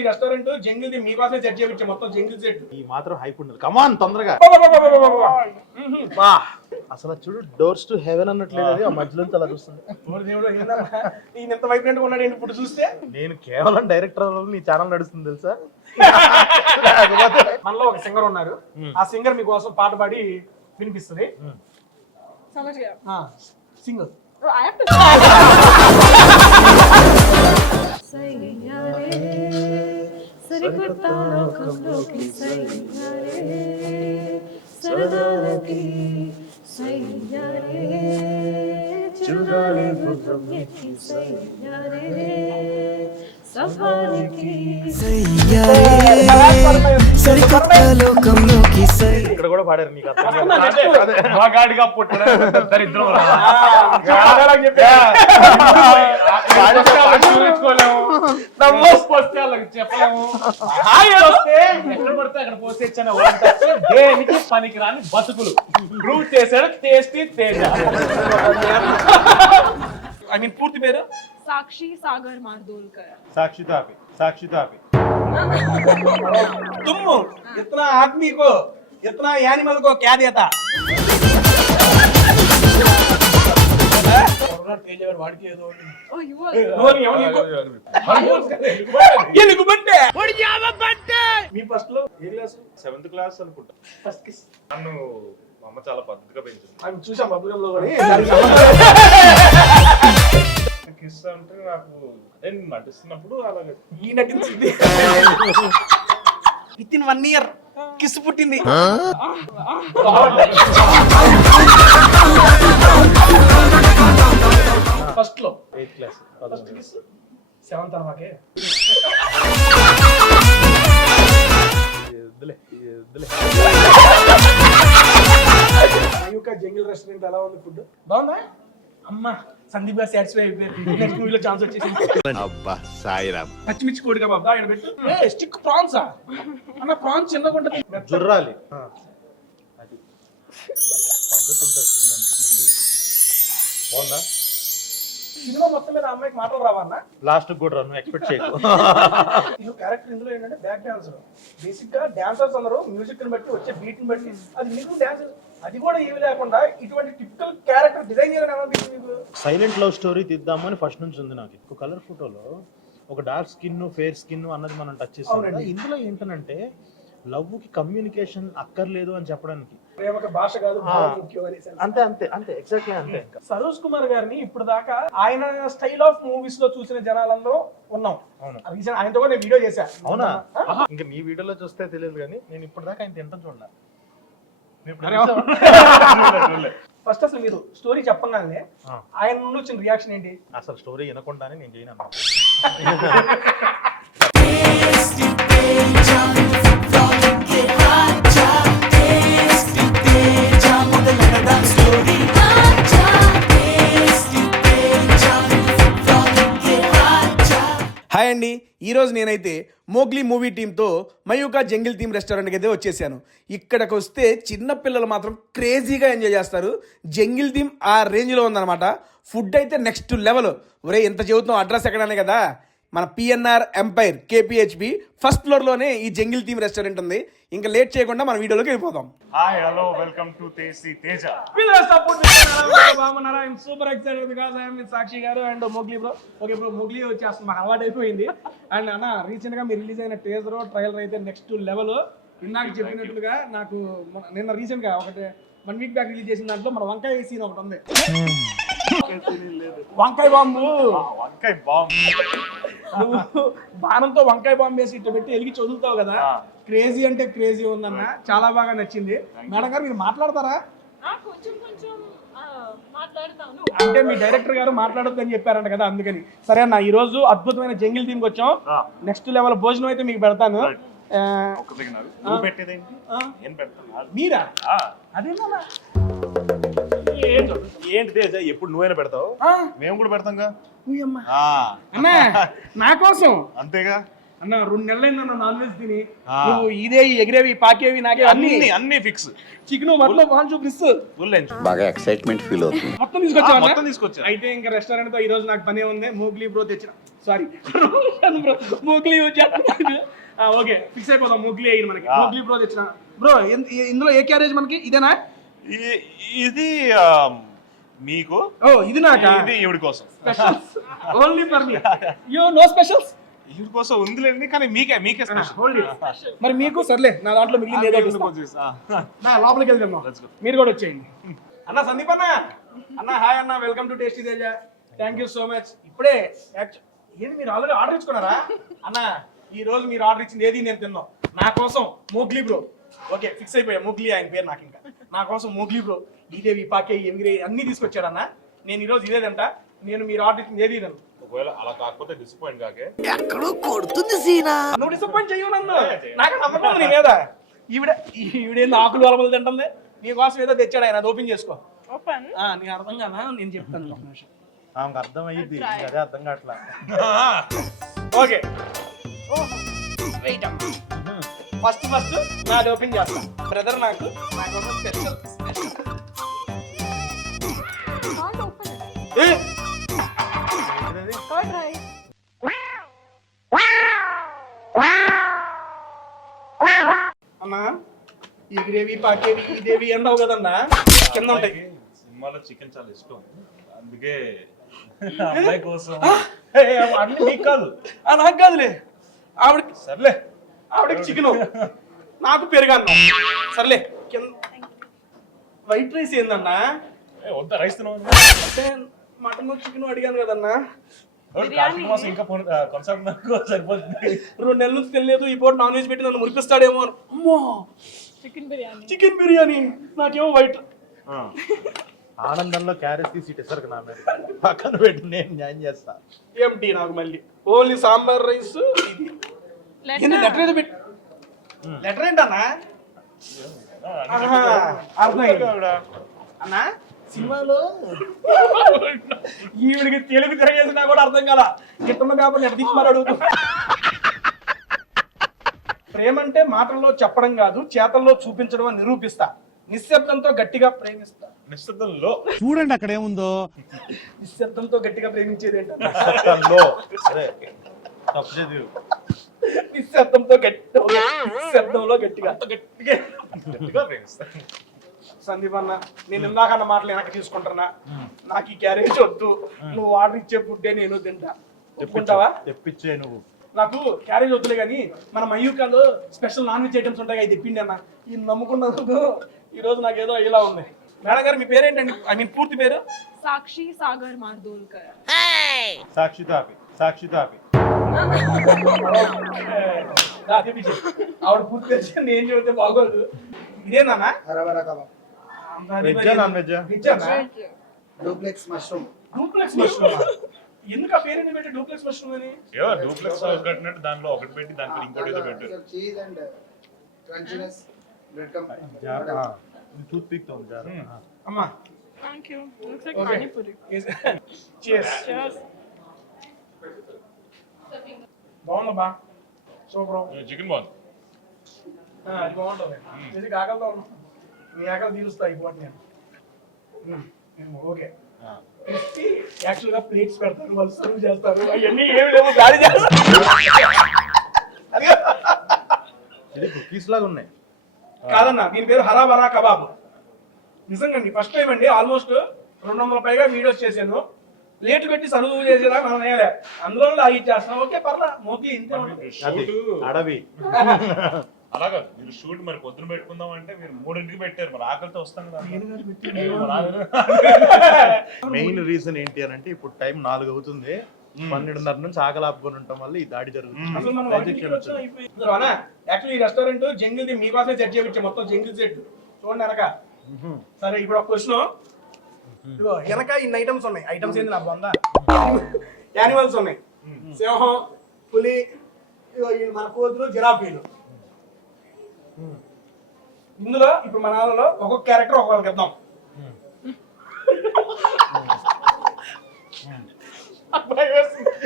ఈ restaurant jungle మీకోసమే set చేయించే మొత్తం జంగిల్ సెట్. ఈ మాత్రం హైప్ ఉండదు. కమాన్ తొందరగా. అసలు చూడు డోర్స్ టు హెవెన్ అన్నట్లేదు, అది ఆ మధ్యలో అలా చూస్తుంది. ఈయన ఎంత వైబ్రెంట్ గా ఉన్నాడు ఇప్పుడు చూస్తే. నేను కేవలం డైరెక్టర్ నీ ఛానల్ నడుస్తుంది తెలుసా. మనలో ఒక సింగర్ ఉన్నారు, ఆ సింగర్ మీకోసం పాట పాడి వినిపిస్తుంది. సింగర్ ఇక్కడ కూడా పాడారు నీకు దేనికి పనికిరాని బతుకులు ప్రూవ్ చేశాడు టేస్టీ తేజ. ఐ మీన్ పూర్తి పేరు साक्षी सागर मार्दोलकर. साक्षी तापी, साक्षी तापी. तुम इतना आदमी को इतना एनिमल को क्या देता? వాడికి ఏదో Oh, you were. Me first లో ఏ క్లాస్? 7th క్లాస్ అనుకుంటా. ఫస్ట్ కిస్ నన్ను మా అమ్మ చాలా పద్ధతిగా పెంచింది. আমি చూసాం బబ్బుగం లో కూడా. కిస్ అంటే నాకు నేను నటిస్తున్నప్పుడు అలాగే ఈ నటించింది. Within 1 year kiss first. ఫస్ట్ లో 8th class first kiss 7th తర్వాకే. మయూకా జంగిల్ రెస్టారెంట్ ఎలా ఉంది ఫుడ్? బాగుందా? అమ్మా సందీప్ గారు సాటిస్ఫై అయిపోయారు. నెక్స్ట్ మూవీలో ఛాన్స్ వచ్చేసింది. అబ్బా సాయిరామ్. పచ్చిమిర్చి కోడిగా బాబా ఇక్కడ పెట్టు. స్టిక్ ప్రాన్సా అన్న? ప్రాన్స్ చిన్నగా ఉంటుంది. జుర్రాలి అది పద్ధతి ఉంటుంది. బాగుందా? సినిమా మొత్తం మీద అమ్మాయికి మాటలు రావన్నా? లాస్ట్ కూడా రాను ఎక్స్పెక్ట్ చేయకు. ఇది క్యారెక్టర్ ఇందులో ఏంటంటే బ్యాక్ డాన్సర్. బేసిక్ గా డాన్సర్స్ అందరూ మ్యూజిక్ ని బట్టి వచ్చే బీట్ ని బట్టి అది మీకు డాన్స్, అది కూడా ఏమి లేకుండా ఇటువంటి టిపికల్ క్యారెక్టర్ డిజైన్ చేయాలని అనిపించింది మీకు? సైలెంట్ లవ్ స్టోరీ తీద్దామని ఫస్ట్ నుంచి ఉంది నాకు. ఒక కలర్ ఫోటోలో ఒక డార్క్ స్కిన్ ఫేర్ స్కిన్ అన్నది మనం టచ్ చేసాం. ఇందులో ఏంటంటే లవ్ కి కమ్యూనికేషన్ అక్కర్లేదు అని చెప్పడానికి. ప్రేమక భాష కాదు భావం ముఖ్యం అనేసి. అంతే అంతే అంతే ఎగ్జాక్ట్లీ అంతే. సరోజ్ కుమార్ గారిని ఇప్పుడు దాకా ఆయన స్టైల్ ఆఫ్ మూవీస్ లో చూసిన జనాలందరూ ఉన్నాం. రీసెంట్ ఆయనతో కూడా నేను వీడియో చేశాను. అవునా? ఇంకా నీ వీడియోలో చూస్తే తెలియదు కానీ నేను ఇప్పుడు దాకా ఆయన తింటాను చూడలే. ఫస్ట్ అసలు మీరు స్టోరీ చెప్పగానే ఆయన నుండి వచ్చిన రియాక్షన్ ఏంటి? అసలు స్టోరీ వినకుండానే నేను చేయను. హాయ్ అండి, ఈరోజు నేనైతే మోగ్లీ మూవీ టీంతో మయూకా జంగిల్ థీమ్ రెస్టారెంట్కి అయితే వచ్చేసాను. ఇక్కడికి వస్తే చిన్నపిల్లలు మాత్రం క్రేజీగా ఎంజాయ్ చేస్తారు. జంగిల్ థీమ్ ఆ రేంజ్లో ఉందన్నమాట. ఫుడ్ అయితే నెక్స్ట్ లెవెల్. ఒరే ఎంత చెబుతున్నాం, అడ్రస్ ఎక్కడనే కదా, మన పిఎన్ఆర్ ఎంపైర్ కేపీహెచ్బి ఫస్ట్ ఫ్లోర్లోనే ఈ జంగిల్ థీమ్ రెస్టారెంట్ ఉంది. ఇంకా లేట్ చేయకుండా మన వీడియోలోకి వెళ్ళిపోదాం. Hi hello welcome to tasty Teja. Super excited because I am with Sakshi garu and Mowgli bro. Okay bro, Mowgli వచ్చేస్తుంది, మాకు అలవాటు అయిపోయింది. అండ్ అన్న రీసెంట్ గా మీరు రిలీజ్ అయిన టేజర్ ట్రైలర్ అయితే నెక్స్ట్ లెవెల్. ఇందాక చెప్పినట్లుగా నాకు నిన్న రీసెంట్ గా ఒకటి 1 week బ్యాక్ రిలీజ్ చేసిన దాంట్లో మన వంకాయ సీన్ ఒకటి ఉంది. వంకాయ బాంబు నువ్వు బాణంతో వంకాయ బాంబు వేసి ఇట్లా పెట్టి ఎలిగి చదువుతావు కదా, క్రేజీ అంటే క్రేజీ ఉందన్న. చాలా బాగా నచ్చింది. మేడం గారు మీరు మాట్లాడతారా? అంటే మీ డైరెక్టర్ గారు మాట్లాడొద్దు అని చెప్పారంట కదా, అందుకని. సరే అన్న, ఈ రోజు అద్భుతమైన జంగిల్ థీమ్కి వచ్చాం. నెక్స్ట్ లెవెల్ భోజనం అయితే మీకు పెడతాను. మీరా? అదేనా ఏంటి తేజ, ఎప్పుడు నువ్వైనా పెడతావు, మేము కూడా పెడతాంగా. అన్నా నా కోసం అంతేగా. అన్న 2 నెలలైంది అన్న నాన్ వెజ్ తిని ఆ. నువ్వు ఇదే ఎగిరేవి పాకేవి నాకే అన్ని అన్ని ఫిక్స్ చికెన్ మటన్ పాన్ చూపిస్తు ఫుల్ ఎంజాయ్. బాగా ఎక్సైట్మెంట్ ఫీల్ అవుతుంది. మొత్తం తీసుకొచ్చా మొత్తం తీసుకొచ్చా. అయితే ఇంకా రెస్టారెంట్ తో ఈ రోజు నాకు పనే ఉంది. మోగ్లీ బ్రో తెచ్చిన సారీ మోగ్లీ ఓకే ఫిక్స్ అయిపోదాం. మోగ్లీ అయ్యింది మనకి. మోగ్లీ బ్రో తెచ్చిన బ్రో. ఇందులో ఏ క్యారేజ్ మనకి ఇదేనా? ఇది మీకు, ఓ ఇది నాకా? ఇది ఈవిడ కోసం. Only for me. You know specials? ఈవిడ కోసం ఉందిలేండి, కానీ మీకే స్పెషల్. మరి మీకు సర్లే, నా దాంట్లో మిగిలింది ఏదో నా లోపలికి వెళ్దాం. మీరు కూడా వచ్చేయండి. అన్న సందీప్ అన్న. అన్న హాయ్ అన్న, welcome to tasty Teja. Thank you so much. ఇప్పుడే ఏంటి మీరు ఆల్రెడీ ఆర్డర్ ఇచ్చుకున్నారా? అన్న ఈ రోజు మీరు ఆర్డర్ ఇచ్చింది ఏది నేను తిన్నాం. నా కోసం మోగ్లీ బ్రో. ఓకే ఫిక్స్ అయిపోయా. మోగ్లీ ఆయన పేరు నాకు. ఇంకా నా కోసం మోగ్లీ బ్రో ఈదేవి పాకే ఎమిరే అన్ని తీసుకొచ్చాడన్న. నేను ఈరోజు ఇదే తింటా. నేను మీరు ఆర్డర్ ఇచ్చింది ఏది తిన్నాను. ఒకవేళ అలా కాకపోతే డిసప్పాయింట్ కాకే. నువ్వు డిసప్పాయింట్ చెయ్యవు నన్ను. నాకు నమ్మకం ఉంది నీ మీద. ఈవిడేంది ఆకులు అలమలు తింటుంది. నీ కోసం ఏదో తెచ్చాడు ఆయన. అది ఓపెన్ చేసుకో. ఓపెన్. నీకు అర్థం కాదా? నేను చెప్తాను ఒక నిమిషం. ఆమెకు అర్థం అయ్యింది, అదే అర్థం కావట్లా. ఓకే ఫస్ట్ నాది ఓపెన్ చేస్తా. బ్రదర్ నాకు special. Can't open it. Go try. అన్నా ఈ గ్రేవీ పాకేవి ఇదేవి ఎండవు కదన్నా, కింద ఉంటాయి. సినిమాలో చికెన్ చాలా ఇష్టం, అందుకే అమ్మాయి కోసం. అన్ని మీకు కాదు, నాకు కాదులే. ఆవిడకి సర్లే. ఆవిడకి చికెన్, నాకు పెరుగన్నా. సర్లే. కింద వైట్ రైస్ ఏందన్నా? వద్దా రైస్ తినవు? అంటే మటన్ చికెన్ అడిగాను కదన్నా. కార్తీక మాసం ఇంకా కొనసాగుతున్నా సరిపోతుంది. 2 నెలల నుంచి తెలియదు. ఈ పూట నాన్ వెజ్ పెట్టి నన్ను మురిపిస్తాడేమో అని. అమ్మో Chicken biryani. చికెన్ బిర్యానీ. నాకేమో వైట్. ఆనందంలో క్యారెట్ తీసి ఇటేసరికి నా మీద పక్కన పెట్టి నేను న్యాయం చేస్తా. ఏంటి నాకు మళ్ళీ ఓన్లీ సాంబార్ రైస్ ఇది. లెటర్ ఏదో పెట్టి లెటర్ ఏంటన్నా? అర్థమైంది అన్నా. సినిమాలో ఈవిడికి తెలుగు తిరగేసినా కూడా అర్థం కాల. గిట్టమ్మ కాబట్టి ఎట్లా తీసి మరి అడుగుతున్నా. ప్రేమ అంటే మాటల్లో చెప్పడం కాదు, చేతల్లో చూపించడం అని నిరూపిస్తా. నిశ్శబ్దంతో గట్టిగా ప్రేమిస్తా. నిశ్శబ్దంలో చూడండి అక్కడ ఏముందో. నిశ్శబ్దంతో గట్టిగా ప్రేమించేది ఏంటన్నా? అదే తప్పు చదివు. నిశ్శబ్దంతో నిశ్శబ్దంలో గట్టిగా గట్టిగా ప్రేమిస్తా. సందీప్ అన్న, నేను ఇందాకన్న మాటలు వెనక్కి తీసుకుంటున్నా. నాకు ఈ క్యారేజ్ వద్దు. నువ్వు ఆర్డర్ ఇచ్చే ఫుడ్డే నేను తింటా. ఒప్పుకుంటావా? తెప్పించే నువ్వు. నాకు క్యారేజ్ వద్దులే కానీ మన మయూకాలో స్పెషల్ నాన్ వెజ్ ఐటమ్స్ ఉంటాయి. అది తెప్పిండి అన్న. ఈ నమ్ముకున్నందుకు ఈ రోజు నాకు ఏదో ఇలా ఉంది. మేడం గారు మీ పేరేంటండి? ఐ మీన్ పూర్తి పేరు? Sakshi Sagar Mardolkar. సాక్షి తాపి. ఆవిడ పూర్తి తెలిసి నేను చెబితే బాగోదు. ఇదేనా? వెజ్జా నాన్ వెజ్జా? Duplex mushroom. Duplex mushroom. ఎందుకు ఆ పేరు పెట్టి డూప్లెక్స్ మష్రూమ్ అని? డూప్లెక్స్ కట్టినట్టు దాంట్లో ఒకటి పెట్టి దానికి ఇంకోటి ఏదో పెట్టారు. చీజ్ అండ్ క్రంచీనెస్ బ్రెడ్ కమ్. టూత్ పిక్ తో ఉంది. అమ్మా Thank you. Looks like Okay. pani puri. cheers. Cheers. బాగుందా బా? సూపర్. చికెన్ బాగుంది. అది బాగుంటుంది. ఇది ఆకలితో ఉన్నాం. మీ ఆకలి తీరుస్తా ఈ పూట నేను. ఓకే యాక్చువల్ గా ప్లేట్స్ పెడతారు, వాళ్ళు సర్వ్ చేస్తారు. అవన్నీ ఏమి లేవు, గాలి చేస్తారు. ఇది కుకీస్ లాగా ఉన్నాయి. కాదన్నా, దీని పేరు హరా బరా కబాబ్. నిజంగా ఫస్ట్ టైం అండి. ఆల్మోస్ట్ 200 పైగా వీడియోస్ చేశాను. లేట్ పెట్టి సర్వ్ చేసేదా మనం వేయలే. అందులో ఆగిచ్చేస్తున్నాం. ఓకే పర్లా. మోగ్లీ ఇంతే ఉంటుంది. అది అడవి. అలాగా మీరు షూట్ మరి పొద్దున పెట్టుకుందాం అంటే మీరు 3ంటికి పెట్టారు. మరి ఆకలితో వస్తాం కదా. మెయిన్ రీజన్ ఏంటి అని అంటే ఇప్పుడు టైం 4 అవుతుంది. 12:30 నుంచి ఆకలి ఆపుకొని ఉండటం వల్ల ఈ దాడి జరుగుతుంది. అసలు మనం యాక్చువల్లీ ఈ రెస్టారెంట్ జంగిల్ ది మీకోసమే సెట్ చేయించాం. మొత్తం జంగిల్ సెట్ చూడండి వెనక. సరే ఇప్పుడు ఒక క్వశ్చన్. ఇదిగో వెనక ఇన్ని ఐటమ్స్ ఉన్నాయి. ఐటమ్స్ ఏంది నా బొందా? యానిమల్స్ ఉన్నాయి. సింహం, పులి, మన కోతులు, జిరాఫీలు. ఇందులో ఇప్పుడు మన వాళ్ళలో ఒక్కొక్క క్యారెక్టర్ ఒక్కొక్కరికి ఇద్దాం.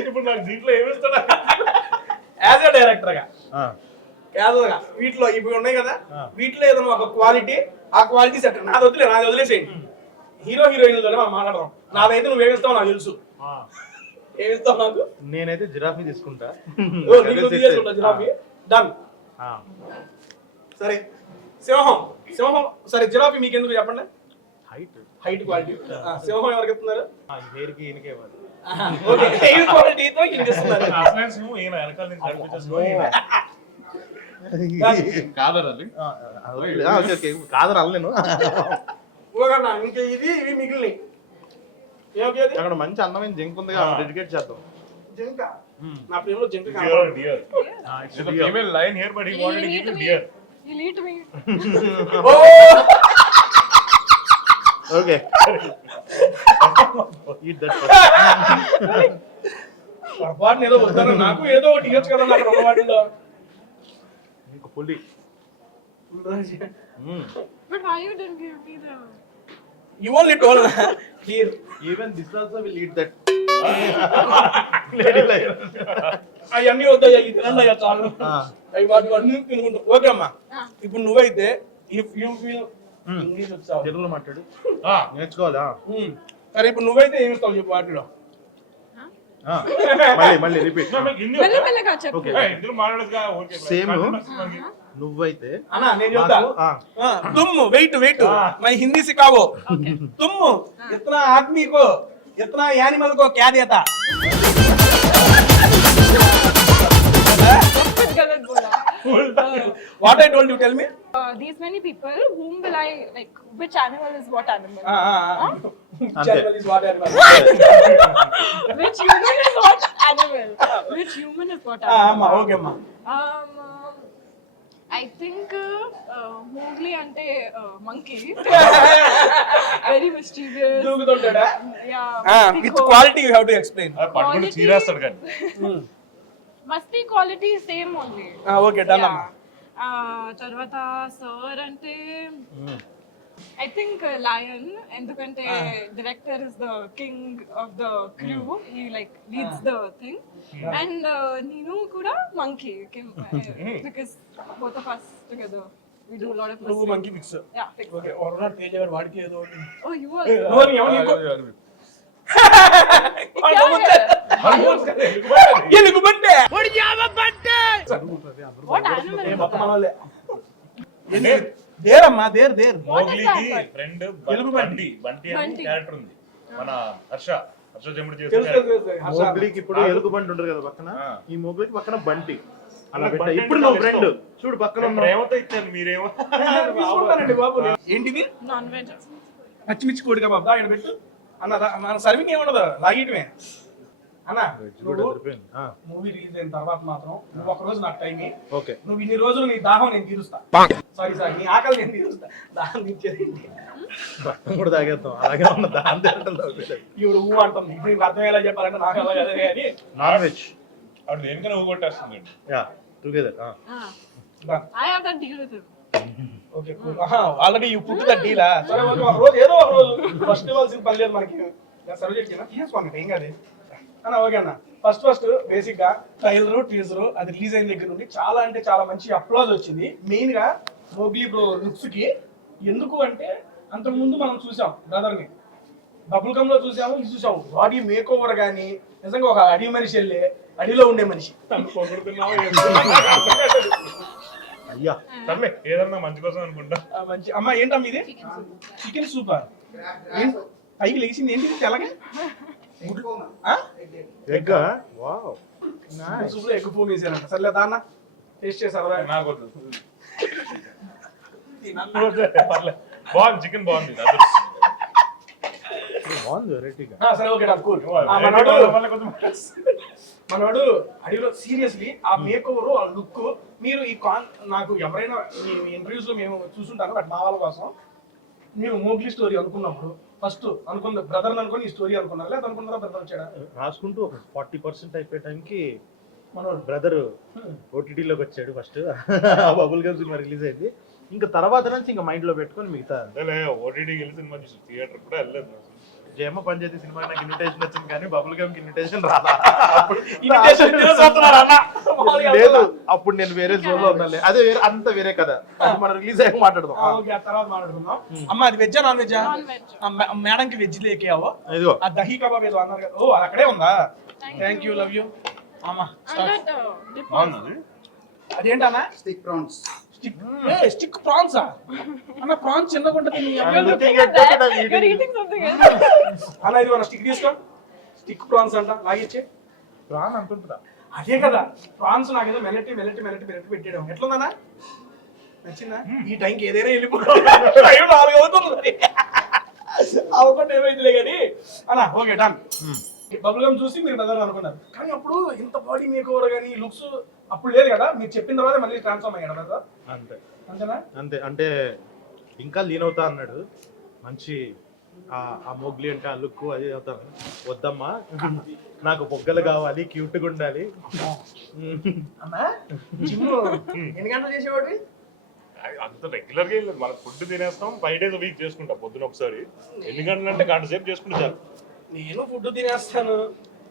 ఇప్పుడు నాకు దీంట్లో ఏమిస్తాడా? యాజ్ ఎ డైరెక్టర్ గా ఆ, క్యాజువల్ గా వీటిలో ఇవి ఉన్నాయి కదా ఆ. వీటిలో ఏదైనా ఒక క్వాలిటీ ఆ క్వాలిటీ సెట్ నాది వదిలేసేయండి హీరో హీరోయిన్లతోనే మనం మాట్లాడదాం నాదైతే నువ్వు ఏమిస్తావు నాకు తెలుసు ఆ. ఏమిస్తావు నాకు నేనైతే జిరాఫీ తీసుకుంటా. ఓ, నీకు తీసేసుకుంటా జిరాఫీ డన్ ఆ, సరే సింహం సింహం సరే జిరాఫీ మీకు ఎందుకు చెప్పండి హైట్ హైట్ క్వాలిటీ సింహం ఎవరికి ఇస్తున్నారు ఆ, ఈ హెయిర్ కి ఈయనకే ఇవ్వాలి. ఓకే హెయిర్ క్వాలిటీతో ఈయనకి ఇస్తున్నారు అసలు నువ్వు ఈయన వెనకాల నుంచి కనిపించేసి ఈయన. కాదనండి ఆ, ఓకే ఓకే కాదని అనలేను. ఓకన్నా ఇంకా ఇది ఇవి మిగిలినవి ఏమొకే అది అక్కడ మంచి అందమైన జింక్ ఉంది డెడికేట్ చేద్దాం. జింక నా ప్రేమలో జింక Deer, deer. ఆ, it's There's a deer. female lion here, but he wanted to give you deer. You'll eat me. Okay. Eat that first. పొరపాటున ఏదో వద్దన్న నాకు ఏదో ఒకటి ఇవ్వచ్చు కదా నాకు రెండు వాటిల్లో నీకు పులి. But why you didn't give me the... you only told here Even this also will eat that. అవన్నీ వద్దయ్యా ఇది తినండి అయ్యా చాలు అవి వాటి అన్ని తినుకుంటా ఓకే అమ్మా ఇప్పుడు నువ్వైతే ఇఫ్ యూ ఫీల్ ఇంగ్లీష్ వచ్చావు తెలుగులో మాట్లాడు. Ah, నేర్చుకోవాలా? సరే ఇప్పుడు నువ్వైతే ఏమి ఇస్తావు చెప్పు వాటిలో ఆ, మళ్ళీ మళ్ళీ రిపీట్. no, make Hindi. మెల్లమెల్లగా చెప్పు. Okay. Hey, ఇందులో మాట్లాడదుగా, okay. Same. మనకి. నువ్వైతే అన్నా నేను చెప్తా నాకు, तुम वेट वेट मैं हिंदी सिखाओ तुम इतना आदमी को इतना एनिमल को क्या देता कुछ गलत बोला. what I told you tell me These many people, whom will I like? Which animal is what animal? animal is what animal Which human is what animal? Which human is what అమ్మా animal? Okay అమ్మా I think Mowgli ante monkey. Very mischievous. దూకుతుంటాడా Yeah. which quality you have to explain ఆ పట్టుకుని Quality. చీరేస్తాడు కానీ. Must be quality same only. Okay done అమ్మా తర్వాత sir అంటే I think lion ఎందుకంటే director is the king of the crew he like leads the thing and నేను కూడా monkey because both of us together we do a lot of నువ్వు monkey fix yeah fix. Okay ఓర్నాట్ తేజ్ గారు వాడికి ఏదో Oh you are నోని ఎవరు నీకు ఎలుగు బంటే what animal is మొత్తం that? మనోలే దేరమ్మా దేర్ మోగ్లీకి ఫ్రెండ్ ఎలుగు బంటి. బంటి అని బంటి. క్యారెక్టర్ ఉంది మన హర్ష జముడు తెలుసు చేసిన తెలుసు హర్ష మోగ్లీకి ఇప్పుడు ఎలుగుబంటి ఉంటుంది కదా పక్కన, ఆ. ఈ మోగ్లీకి పక్కన బంటి అలా నాకు పెట్టా. బంటి ఇప్పుడు అంటే నువ్వు చాలా ఫ్రెండ్ ఇష్టం. చూడు పక్కన నేను ఉన్నావు. ప్రేమతో ఇచ్చాను మీరేమో తీసుకుంటానండి బాబు ఏంటిది non-veg. పచ్చిమిర్చి కోడిగా బాబు ఇక్కడ పెట్టు అన్న మన సర్వింగ్ ఏముండదు లాగియటమే అన్న కూడా సరిపోయింది. ఆ, మూవీ రిలీజ్ అయిన తర్వాత మాత్రం నువ్వు ఒక రోజు నాకు టైం ఓకే. నువ్వు ఇన్ని రోజులు నీ దాహం నేను తీరుస్తా సారీ నీ ఆకలి నేను తీరుస్తా దాహం తీర్చేది రక్తం కూడా తాగేద్దాం. అలాగే ఉన్న దాని తినటం తప్పలేదు. ఇప్పుడు ఊ అంటుంది ఇప్పుడు నీకు అర్థమయ్యేలా చెప్పాలంటే నాకు అలా కదా కానీ నాన్ వెజ్. అప్పుడు దేనికైనా ఊగొట్టేస్తుంది yeah together. I have that deal with him. Okay already ఈ పుట్టు తడ్డీలా సరే ఒక రోజు ఏదో ఒక రోజు ఫస్ట్ ఇవ్వాల్సిన పని లేదు మనకి సర్వ్ చేసిన తీసుకోండి ఏం కాదు అన్న ఓకే అన్న ఫస్ట్ బేసిక్ గా ట్రైలర్ టీజర్ అది రిలీజ్ అయిన దగ్గర నుండి చాలా అంటే చాలా మంచి అప్లాజ్ వచ్చింది మెయిన్ గా మోగ్లీ బ్రో లుక్స్ కి ఎందుకు అంటే అంతకు ముందు మనం చూసాం బ్రదర్ ని బబుల్ కమ్ లో చూసాము ఇది చూసాము బాడీ మేక్ ఓవర్ గానీ నిజంగా ఒక అడవి మనిషి వెళ్ళే అడవిలో ఉండే మనిషి అయ్యా సర్లే ఏదన్నా మంచి కోసం అనుకుంటా మంచి అమ్మ ఏంటమ్మా ఇది చికెన్ సూపర్ పైకి లేచింది ఏంటి తెల్లగా egg. Wow nice. Super egg foam వేసారంట సర్లే దాన్న టేస్ట్ చేసారా నాకు వద్దు. పర్లే. బాగుంది చికెన్ బాగుంది బాగుంది వెరైటీగా. సరే ఓకే కూల్ మనోడు అడిగిలో సీరియస్లీ ఆ మేక్ ఓవర్ ఆ లుక్ మీరు ఈ నాకు ఎవరైనా మీ ఇంటర్వ్యూస్ లో మేము చూసుంటాను బట్ మా వాళ్ళ కోసం మీరు మోగ్లీ స్టోరీ అనుకున్నప్పుడు ఫస్ట్ అనుకున్న బ్రదర్ అనుకుని ఈ స్టోరీ అనుకున్నారు లేదా అనుకున్నారా బ్రదర్ వచ్చాడా రాసుకుంటూ ఒక 40% అయిపోయే టైంకి మనోడు బ్రదర్ ఓటీటీలోకి వచ్చాడు. ఫస్ట్ బబుల్ గమ్ సినిమా రిలీజ్ అయింది. ఇంకా తర్వాత నుంచి ఇంకా మైండ్ లో పెట్టుకొని మిగతా ఓటీటీకి వెళ్ళి సినిమా చూసి థియేటర్ కూడా వెళ్ళలేదు జయమ్మ పంచాయతీ సినిమాకి నాకు ఇన్విటేషన్ వచ్చింది కానీ బబుల్ గమ్ కి ఇన్విటేషన్ రాదా. లేదు అప్పుడు నేను వేరే జోన్ లో ఉన్నాను. అదే వేరే అంత వేరే కదా, అది మనం రిలీజ్ అయ్యాక మాట్లాడదాం. తర్వాత మాట్లాడుకుందాం. అమ్మ అది వెజ్జా నాన్ వెజ్జా? మేడం కి వెజ్ లేకేవో ఇదిగో ఆ దహీ కబాబ్ ఏదో అన్నారు కదా. ఓ అది అక్కడే ఉందా? Thank you, love you. అమ్మా అదేంటన్నా? Stick prawns. స్టిక్ ప్రాన్స్ అన్న. ప్రాన్స్ చిన్నగా ఉంటుంది. You're eating something else. అన్న ఇది మన స్టిక్ తీసుకో. స్టిక్ ప్రాన్స్ అంట లాగిచ్చే. ప్రాన్ అంటుంటా. అదే కదా ప్రాన్స్. నాకేదో మెల్లటి పెట్టేయడం ఎట్లుందన్నా? నచ్చిందా? ఈ టైంకి ఏదైనా వెళ్ళిపోతుంది. 4 అవుతుంది. అవకొంటే ఏమైందిలే కానీ అన్నా. Okay done. బబుల్ గమ్ చూసి మీరు బ్రదర్ అనుకున్నారు కానీ అప్పుడు ఇంత బాడీ మేక్ ఓవర్ కానీ లుక్స్ అప్పుడు లేదు కదా. మీరు చెప్పిన తర్వాత మళ్ళీ ట్రాన్స్ఫార్మ్ అయ్యాడు కదా. అంతే అంతేనా? అంతే. అంటే ఇంకా లీన్ అవుతా అన్నాడు. మంచి ఆ మొగ్లీ అంటే ఆ లుక్ అది అవుతాను. వద్దమ్మా నాకు బొగ్గలు కావాలి, క్యూట్ గా ఉండాలి. అన్నా జిమ్ ఎన్ని గంటలు చేసేవాడు? అంత రెగ్యులర్ గా మన ఫుడ్ తినేస్తాం 5 days a week చేసుకుంటాం. పొద్దున ఒకసారి ఎన్ని గంటలు అంటే గంట సేపు చేసుకుంటే చాలు. నేను ఫుడ్ తినేస్తాను,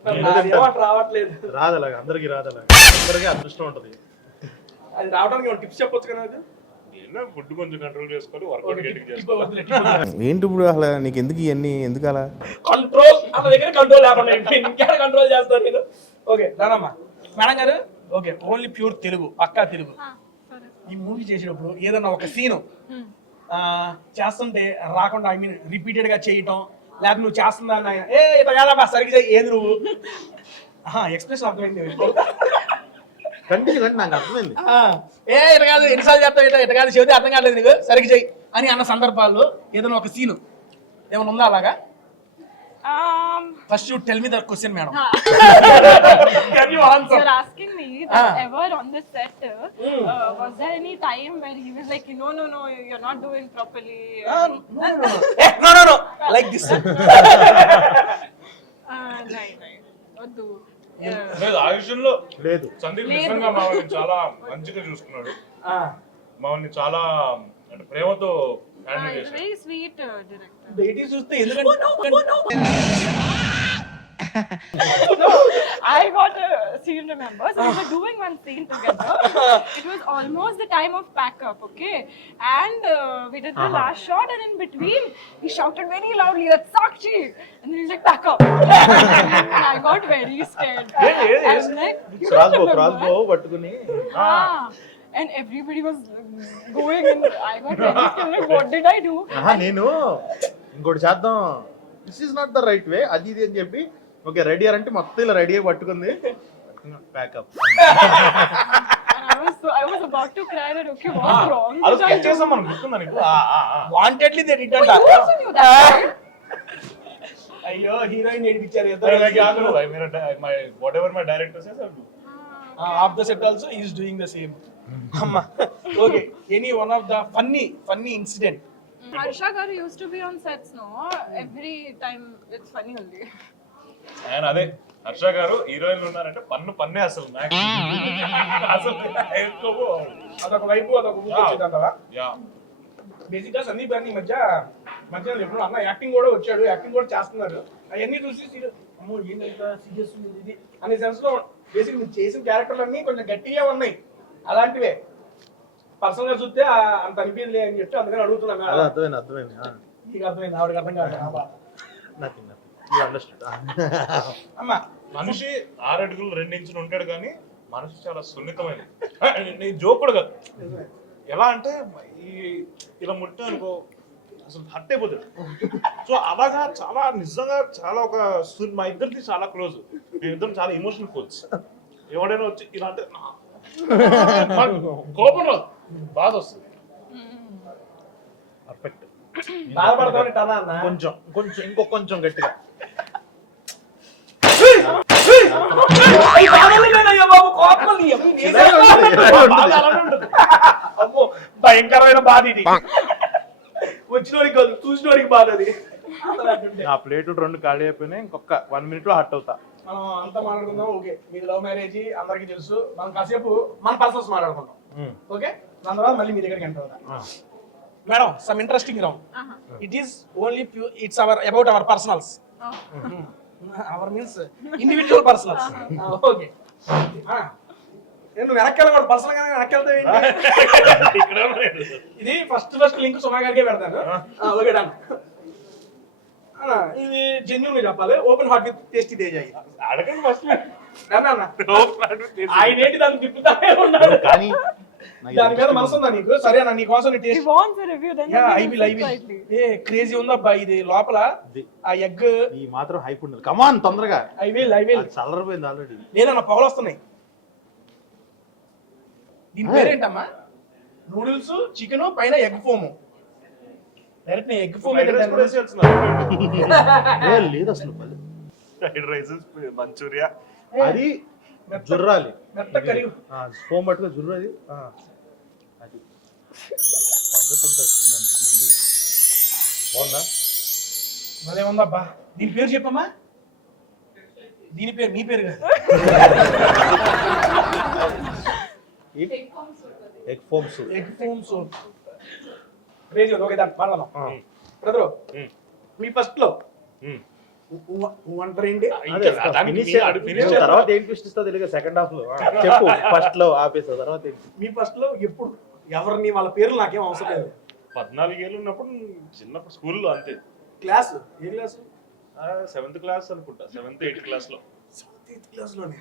నాదేమో అట్లా రావట్లేదు. రాదు అలాగా, అందరికి రాదు అలాగా. అందరికీ అదృష్టం ఉంటది. అది రావడానికి టిప్స్ చెప్పొచ్చు కదా. నాకు ఫుడ్ కొంచెం కంట్రోల్ చేసుకోవాలి, వర్కౌట్ గట్టిగా చేసుకోవాలి. ఏంటి ఇప్పుడు అసలు నీకు ఎందుకు ఇవన్నీ ఎందుకు అలా? కంట్రోల్ అన్న దగ్గర కంట్రోల్ లేకుండా ఇంకా కంట్రోల్ చేస్తాను నేను. ఓకే రానమ్మా. మేడం గారు ఓకే ఓన్లీ ప్యూర్ తెలుగు, పక్కా తెలుగు. ఈ మూవీ చేసేటప్పుడు ఏదన్నా ఒక సీను చేస్తుంటే రాకుండా ఐ మీన్ రిపీటెడ్ గా చేయటం, లేకపోతే నువ్వు చేస్తుందా ఏ ఇట్లా కాదమ్మా సరిగ్గా చేయి ఏది నువ్వు ఎక్స్ప్రెషన్ అర్థమైంది. కంటిన్యూ నాకు అర్థమైంది. ఏ ఇట కాదు ఎన్నిసార్లు చెప్తావు ఇట కాదు చెబితే అర్థం కావట్లేదు నీకు సరిగ్గా చెయ్యి అని అన్న సందర్భాల్లో ఏదైనా ఒక సీను ఏమైనా ఉందా అలాగా? First you tell me the question, madam. Can you answer? You're asking me that ever on the set, was there any time where he was like, no, you're not doing properly? No. Like this. Right. What do? లేదు ఆ విషయంలో లేదు. సందీప్ నిజంగా మామల్ని చాలా మంచిగా చూసుకున్నాడు. మామల్ని చాలా అంటే ప్రేమతో హ్యాండిల్ చేశాడు. Very sweet director. Dating చూస్తే ఎందుకంటే No, I got a scene, remember? So we were doing one scene together. It was almost the time of pack up, okay? And we did the last shot, and in between, he shouted very loudly, "That's Sakshi!" And then he's like, "Pack up!" And I got very scared. I was like, "You don't remember?" క్రాస్బో పట్టుకుని And everybody was going, and I got very scared. Like, what did I do? నేను ఇంకోటి చేద్దాం, this is not the right way అది ఇది అని చెప్పి okay ready అంటే మొత్తం ఇలా రెడీ అయి పట్టుకుంది. Pack up. And I was about to cry that, okay, what's wrong? అది స్కెచ్ చేసాం మనం, గుర్తుందా నీకు? Wantedly they did Oh, you also knew that, right? అయ్యో హీరోయిన్ ఏడిపించారు whatever my director says I'll do. Off the set also is doing the same. అమ్మా okay any one of the funny incident? Harsha garu used to be on sets, no? Every time it's funny only. ఆయన అదే హర్ష గారు హీరోయిన్లు ఉన్నారంటే పన్నే అసలు అసలు అదొక వైపు అదొక ఊపు వచ్చేదంటావా? యా బేసిక్ గా సందీప్ గారిని మధ్య ఎప్పుడు అన్న యాక్టింగ్ కూడా వచ్చాడు, యాక్టింగ్ కూడా చేస్తున్నారు. అవన్నీ చూసి అమ్మో ఏంటంటే సీరియస్ ఇది అనే సెన్స్ లో బేసిక్ మీరు చేసిన క్యారెక్టర్లు అన్ని కొంచెం గట్టిగా ఉన్నాయి. అలాంటివే పర్సనల్ గా చూస్తే అంత అనిపించలే అని చెప్పి అందుకని అడుగుతున్నాను. అర్థమైంది. నీకు అర్థమైంది, ఆవిడకి అర్థం కాదు. అమ్మా మనిషి 6 అడుగులు 2 ఇంచులు ఉంటాడు కానీ మనిషి చాలా సున్నితమైనది. నీ జోక్ కూడా కాదు. ఎలా అంటే ఇలా ముట్టే అనుకో అసలు హట్ అయిపోతాడు. సో అలాగా చాలా నిజంగా చాలా ఒక మా ఇద్దరిది చాలా క్లోజ్. మేమిద్దరం చాలా ఎమోషనల్ క్లోజ్. ఎవడైనా వచ్చి ఇలా అంటే కోపం రాదు, బాధ వస్తుంది. పర్ఫెక్ట్. కొంచెం ఇంకొంచెం గట్టిగా అమ్మో భయంకరమైన బాధ ఇది. వచ్చినోడికి కాదు చూసినోడికి బాధ అది. ఆ ప్లేట్ 2 ఖాళీ అయిపోయినాయి. ఇంకొక 1 minute లో హట్ అవుతా. మనం అంతా మాట్లాడుకుందాం. ఓకే మీది లవ్ మ్యారేజ్ అందరికి తెలుసు. మనం కాసేపు మన పర్సన్స్ మాట్లాడుకుందాం. ఓకే దాని తర్వాత మళ్ళీ మీ దగ్గరికి ఎంటర్ అవుతా. Madam some interesting round it is only it's our about our personals our means individual personals okay నువ్వు వెనక్కి వెళ్ళకూడదు పర్సనల్ గా వెనక్కి వెళ్తావు ఇక్కడ లేదు. ఇది ఫస్ట్ లింక్ సుమా గారికే పెడతాను ఓకే డన్ ఇది జెన్యున్ గా చెప్పాలి open heart with tasty Teja అడగండి ఫస్ట్ ఆయన ఏంటి దాన్ని తిప్పుతానే ఉన్నాడు కానీ నాకు దాని మీద మనసు ఉందా నీకు సరే అన్న నీ కోసం He taste wants a review, then I the will review slightly. ఏ క్రేజీ ఉందబ్బా ఇది లోపల ఆ ఎగ్ ఈ మాత్రం హైప్ ఉండదు కమాన్ తొందరగా ఐ విల్ అది చల్లరిపోయింది ఆల్రెడీ. లేదన్న పొగలు వస్తున్నాయి దీని పేరేంటమ్మా నూడిల్స్ చికెన్ పైన ఎగ్ ఫోము డైరెక్ట్ నేను ఎగ్ ఫోమ్ లేదు అసలు పల్లె. ఫ్రైడ్ రైస్ మంచూరియా అది జుర్రాలి మెత్త కరిగి ఫోన్ పట్టుకో జుర్రది అది పద్ధతి ఉంటుంది తినడానికి. బాగుందా భలే ఉందబ్బా దీని పేరు చెప్పమ్మా దీని పేరు మీ పేరు కాదు egg foam soup. Egg foam soup crazy ఉంది ఓకే దాన్ని పడదాం బ్రదరు మీ ఫస్ట్ లో అంటారు ఏంటి అదే, finish తర్వాత ఏం ట్విస్ట్ ఇస్తా తెలియదు సెకండ్ హాఫ్ లో చెప్పు ఫస్ట్ లో ఆపేస్తా తర్వాత ఏంటి? మీ ఫస్ట్ లో ఎప్పుడు ఎవరిని వాళ్ళ పేర్లు నాకేం అవసరం లేదు 14 ఏళ్ళు ఉన్నప్పుడు చిన్నప్పుడు స్కూల్లో అంతే క్లాస్ ఏ క్లాస్ 7th క్లాస్ అనుకుంటా 7th 8th క్లాస్ లో క్లాస్ లోనే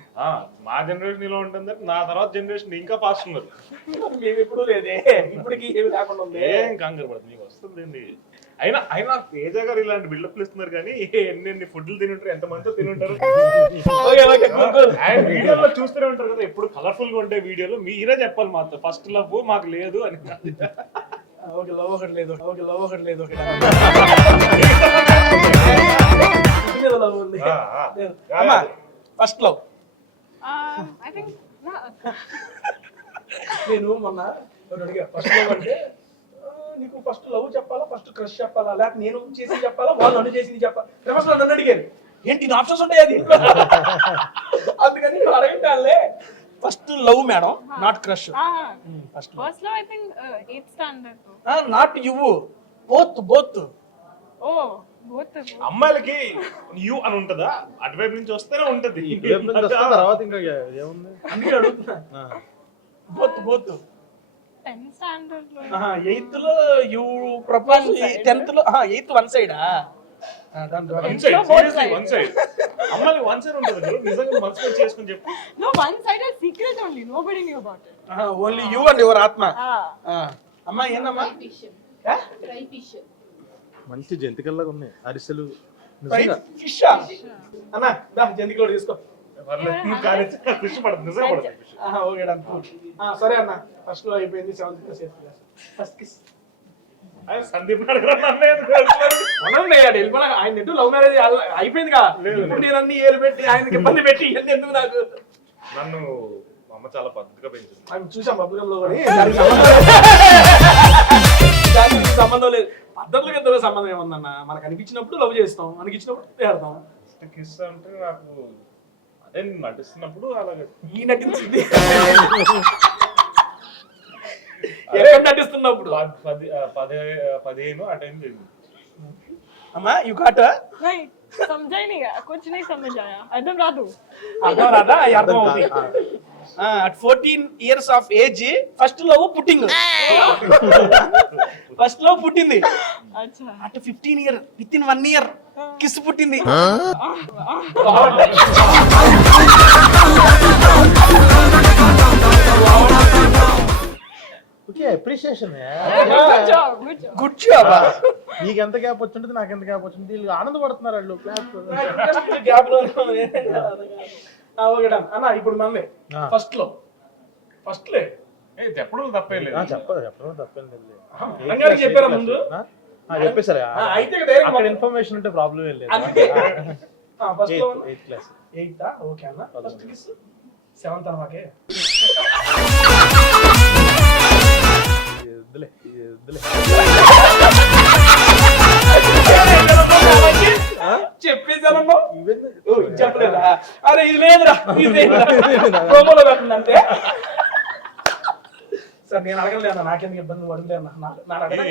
మా జనరేషన్ ఇలా ఉంటుంది నా తర్వాత జనరేషన్ ఇంకా ఫాస్ట్ ఉన్నారు. మేము ఎప్పుడు లేదే ఇప్పటికి ఏమి లేకుండా ఉంది ఏం కంగారు పడుతుంది మీకు వస్తుంది. అయినా అయినా తేజ గారు ఇలాంటి బిల్డప్లు ఇస్తున్నారు కానీ ఎన్ని ఫుడ్లు తినుంటారు ఎంత మందితో తినుంటారు. ఓకే ఓకే కూల్ ఆయన వీడియోలో చూస్తూనే ఉంటారు కదా ఎప్పుడు కలర్ఫుల్ గా ఉంటే వీడియోలో మీరే చెప్పాలి మాతో ఫస్ట్ లవ్ మాకు లేదు అని. ఓకే లవ్ ఒకటి లేదు ఓకే లవ్ ఒకటి లేదు ఒకటి లవ్ ఉంది అమ్మా ఫస్ట్ లవ్ I think నేను మొన్న ఒకటి అడిగా ఫస్ట్ లవ్ అంటే నీకు ఫస్ట్ లవ్ చెప్పాలా ఫస్ట్ క్రష్ చెప్పాలా లేకపోతే నేను చేసి చెప్పాలా వాళ్ళు నన్ను చేసింది చెప్పాలా రివర్స్ లో నన్ను అడిగారు ఏంటి నా ఆప్షన్స్ ఉంటాయి అది అందుకని నువ్వు అడగటాలే first love madam not crush first first love, I think 8th standard. Not you both both Oh, both. అమ్మాయిలకి యూ అని ఉంటదా అటువైపు నుంచి వస్తేనే ఉంటది. ఇటువైపు నుంచి వస్తే తర్వాత ఇంకా ఏముంది అందుకే అడుగుతున్నా బోత్ బోత్ 10th standard లో. ఎయిత్ లో యూ ప్రపోజ్ 10th లో 8th వన్ సైడా one side seriously one side అమ్మాయిలకి వన్ సైడ్ ఉంటుంది కదా, నిజంగా మనసులో చేసుకుని చెప్పు. No, one sided secret only. Nobody knew about it. Only you and your ఆత్మ అమ్మా ఏందమ్మా మంచి జంతికల్లాగా ఉన్నాయి అరిసెలు ఫిష్ అన్నా దా జంతికలో తీసుకో నువ్వు కానీ కృషి పడదు నిజంగా పడదు. ఓకే డన్ సరే అన్న ఫస్ట్ లో అయిపోయింది 7th class 8th class first kiss ఆయన సందీప్ అడగండి ఆయన నెట్టు లవ్ మ్యారేజ్ అయిపోయింది కదా ఇప్పుడు నేను అన్ని ఏలు పెట్టి ఆయనకి ఇబ్బంది పెట్టి ఇవన్నీ ఎందుకు నాకు నన్ను మా అమ్మ చాలా పద్ధతిగా పెంచింది. ఆయన చూసాం బబ్బుగంలో కూడా దానికి సంబంధం లేదు పద్ధతులకి ఎంతో సంబంధం ఏముందన్న మనకు అనిపించినప్పుడు లవ్ చేస్తాం అనిపించినప్పుడు పెడతాం కిస్ అంటే నాకు అదే నేను నటిస్తున్నప్పుడు అలాగే ఈ నటించింది ఎక్కడ నటిస్తున్నప్పుడు 15 ఆ టైం జరిగింది. అమ్మా యు కాట్ नहीं समझा ही नहीं गया, कुछ नहीं समझ आया. एकदम राधू. అర్థం రాదా అర్థం అవుతుంది at 14 years of age first love పుట్టింగ్ ఫస్ట్ లవ్ పుట్టింది अच्छा. At 15 year within 1 year kiss పుట్టింది okay appreciation Good job. Good job. Good job నీకు ఎంత గ్యాప్ వచ్చింటుంది నాకు ఎంత గ్యాప్ వచ్చింది వీళ్ళు ఆనందపడుతున్నారు వాళ్ళు క్లాస్ గ్యాప్ లో ఓకే డన్ అన్న ఇప్పుడు మనమే ఫస్ట్ లో ఫస్ట్ లే చెప్పడం తప్పే లేదు. చెప్పడం తప్పేం లేదు రంగారికి చెప్పారా ముందు చెప్పేసారా అయితే డైరెక్ట్ అక్కడ ఇన్ఫర్మేషన్ ఉంటే ప్రాబ్లం ఏం లేదు అందుకే ఫస్ట్ లో 8th క్లాస్ 8th ఓకే అన్న ఫస్ట్ కిస్ 7th అన్నమాకే చెప్పేసానమ్మా చెప్పలేదా అరే ఇది లేదురా ఇది ప్రోమోలో పెట్టండి అంతే సార్ నేను అడగలే అన్న, నాకెందుకు ఇబ్బంది, నువ్వు అడుగులే అన్న.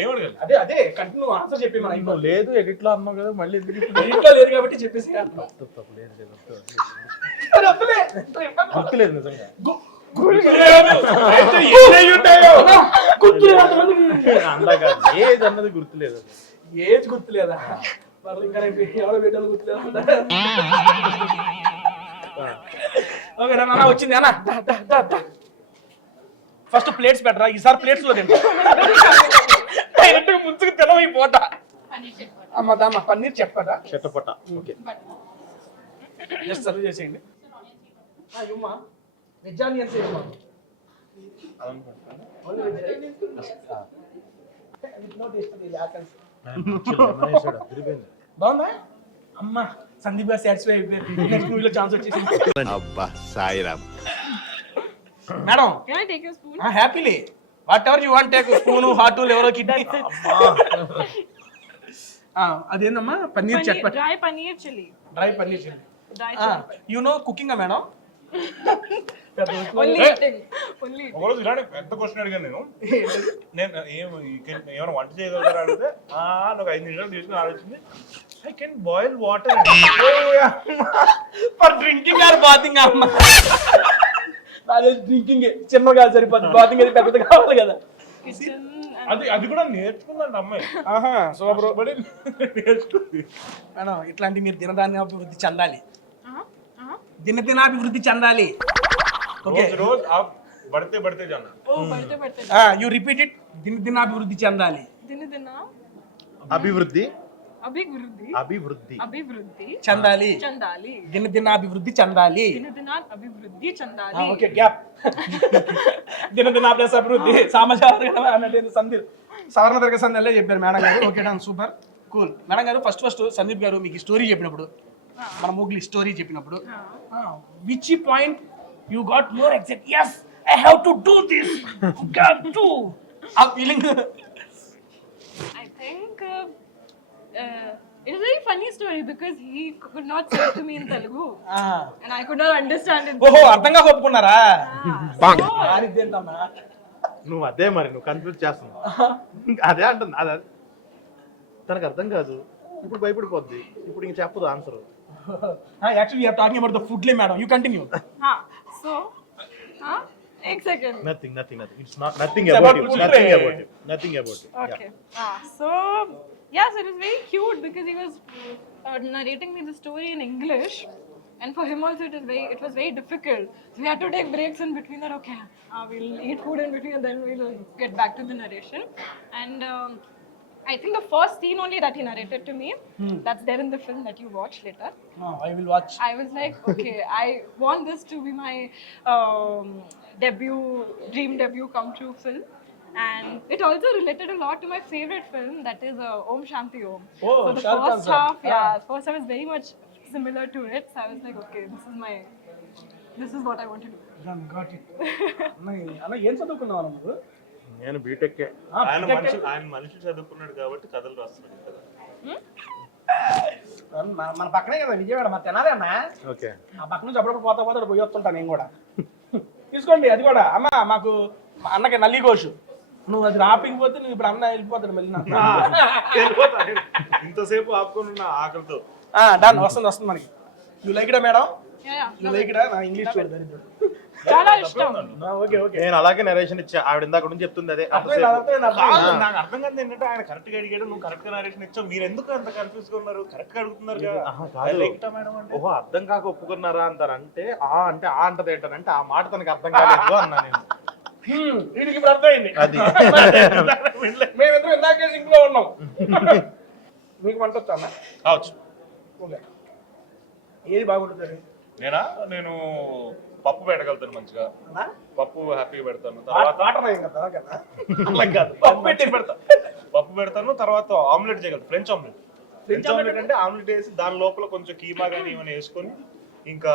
ఏం అడగాలి? అదే కంటిన్యూ ఆన్సర్ చెప్పి మన నువ్వు లేదు ఎడిట్లో అన్నావు కదా మళ్ళీ ఎందుకు ఇప్పుడు? ఇంట్లో లేదు కాబట్టి చెప్పేసి తప్పు, లేదు, లేదు, గుర్తులేదు నిజంగా. అందాక ఏది అన్నది గుర్తులేదు. ఏజ్ గుర్తులేదా? వాళ్ళు ఇంకా ఎవరో పెట్టాలి గుర్తులేదు. ఓకే అన్న వచ్చింది అన్న. ఫస్ట్ ప్లేట్స్ పెట్టరా, ఈసారి ప్లేట్స్ లో తింటా. డైరెక్ట్ ముంచుకు తినవి పోట. అమ్మ దామ్మ పన్నీర్ చెప్పట చెట్టపట్ట. ఓకే, జస్ట్ సర్వ్ చేసేయండి. అయ్యమ్మా వెజ్ ఆనియన్స్ ఏమో బాగుందా? అమ్మ సందీప్ గారు సాటిస్ఫై అయిపోయారు. నెక్స్ట్ మూవీలో ఛాన్స్ వచ్చేసింది. అబ్బా Sairam. Madam Can I take your spoon? Happily whatever you want take spoon hot ఎవరో కిడ్నీ. అదేందమ్మా paneer chatpat, Dry paneer chili. Dry paneer chilli. Dry chili. You know cooking madam? Only eating. Only eating. ఒకరోజు ఇలానే పెద్ద question అడిగాను నేను ఏమైనా వంట చేయగలుగుతారా అడిగితే నాకు 5 నిమిషాలు తీసుకుని ఆలోచించి I can boil water for drinking or bathing అమ్మ. అదే డ్రింకింగ్ చిన్నగా సరిపోతుంది, బాతింగ్ అది పెద్దది కావాలి కదా. Kitchen and అది కూడా నేర్చుకుందండి అమ్మాయి. ఆహా సూపర్ నేర్చుకుంది మేడం. ఇట్లాంటి మీరు దినదాన్యాభివృద్ధి చెందాలి, uh-huh. దినదినాభివృద్ధి చెందాలి. ఓకే రోజు బడితే బడితే జన్న Oh, birthday. You repeat it, దినదినాభివృద్ధి చెందాలి. Dinidina. అభివృద్ధి Abhivruddhi. అభివృద్ధి Abhivruddhi. చెందాలి, Chandali. దినదినాభివృద్ధి చెందాలి. Dinidina Abhivruddhi Chandali. Okay gap. దినదినాభ్యాస అభివృద్ధి సామాజిక అన్నట్టు సందీప్ సవర్ణ తరగతి సందర్భంలో చెప్పారు మేడం గారు. Okay done, super cool. Madam గారు ఫస్ట్ సందీప్ గారు మీకు స్టోరీ చెప్పినప్పుడు, మన మూగ్లీ స్టోరీ చెప్పినప్పుడు which point you got more excite, yes I have to do this, got to ఆ feeling? I think it's a very funny story because he could not say to me in Telugu and I could not understand it. ఓహో అర్థంగా ఒప్పుకున్నారా? So, అనిద్దేంటమ్మా నువ్వు అదే మరి నువ్వు confuse చేస్తున్నావు. అదే అంటుంది, అదే తనకు అర్థం కాదు, ఇప్పుడు భయపడిపోద్ది, ఇప్పుడు ఇంక చెప్పదు answer. Actually you're talking about the food లే మేడం, యూ కంటిన్యూ. so, एक second. Nothing it's not nothing about you, nothing about you. Okay. So, yes, it was very cute because he was narrating me the story in English, and for him also it was very difficult. So we had to take breaks in between that. Okay, we'll eat food in between and then we'll get back to the narration. And I think the first scene only that he narrated to me, that's there in the film that you watch later. I will watch. I was like, okay, I want this to be my dream debut come true film. And it also related a lot to my favorite film, that is Om Shanti Om. Oh, so the Shah Rukh Khan first sir. half, first half is very much similar to it. So I was like, okay, this is what I want to do. Got it. అన్న ఏం చదువుకున్నావు నువ్వు? నేను BTech. ఆయన మనిషి చదువుకున్నాడు కాబట్టి కథలు రాస్తున్నాడు కదా. మన పక్కనే కదా విజయవాడ, మా తెనాలి అన్న. ఓకే, ఆ పక్క నుంచి అప్పుడప్పుడు పోతా పోయి వస్తుంటా నేను కూడా. తీసుకోండి అది కూడా. అమ్మ మాకు మా అన్నకి నల్లి కోషు, నువ్వు అది రాపికపోతే నువ్వు ఇప్పుడు అన్న వెళ్ళిపోతాడు మళ్ళీ నాకు. ఇంతసేపు ఆపుకొని ఉన్న ఆకలితో. డన్, వస్తుంది మనకి. యూ లైక్ ఇడా మేడం? Yeah. యూ లైక్ ఇడా? నా ఇంగ్లీష్ చూడు దరిద్రుడు. చాలా ఇష్టం. Okay okay. నేను అలాగే నరేషన్ ఇచ్చా, ఆవిడ ఇందాక నుంచి చెప్తుంది అదే. కాదు, నాకు అర్థం కాదు ఏంటంటే ఆయన కరెక్ట్ గా అడిగాడు, నువ్వు కరెక్ట్ గా నరేషన్ ఇచ్చావు, మీరు ఎందుకు అంత కన్ఫ్యూజ్ గా ఉన్నారు? కరెక్ట్ గా అడుగుతున్నారు మేడం అంటే. ఓహో అర్థం కాక ఒప్పుకున్నారా అంటారు, అంటే అంటే అంటది ఏంటంటే ఆ మాట తనకి అర్థం కాలేదు అన్నా నేను. వీడికి ఇప్పుడు అర్థమైంది. అది మేమిద్దరం ఇందాకే సింక్ లో ఉన్నాం. మీకు వంట వచ్చా అన్న? కావచ్చు. ఏది బాగుంటుంది? నేను పప్పు పెట్టగలుగుతాను మంచిగా, పప్పు హ్యాపీగా పెడతాను. పప్పు పెడతాను, తర్వాత ఆమ్లెట్ చేయగలుగుతాను. ఫ్రెంచ్ ఆమ్లెట్ అంటే ఆమ్లెట్ వేసి దాని లోపల కొంచెం కీమా కానీ ఏమైనా వేసుకొని, ఇంకా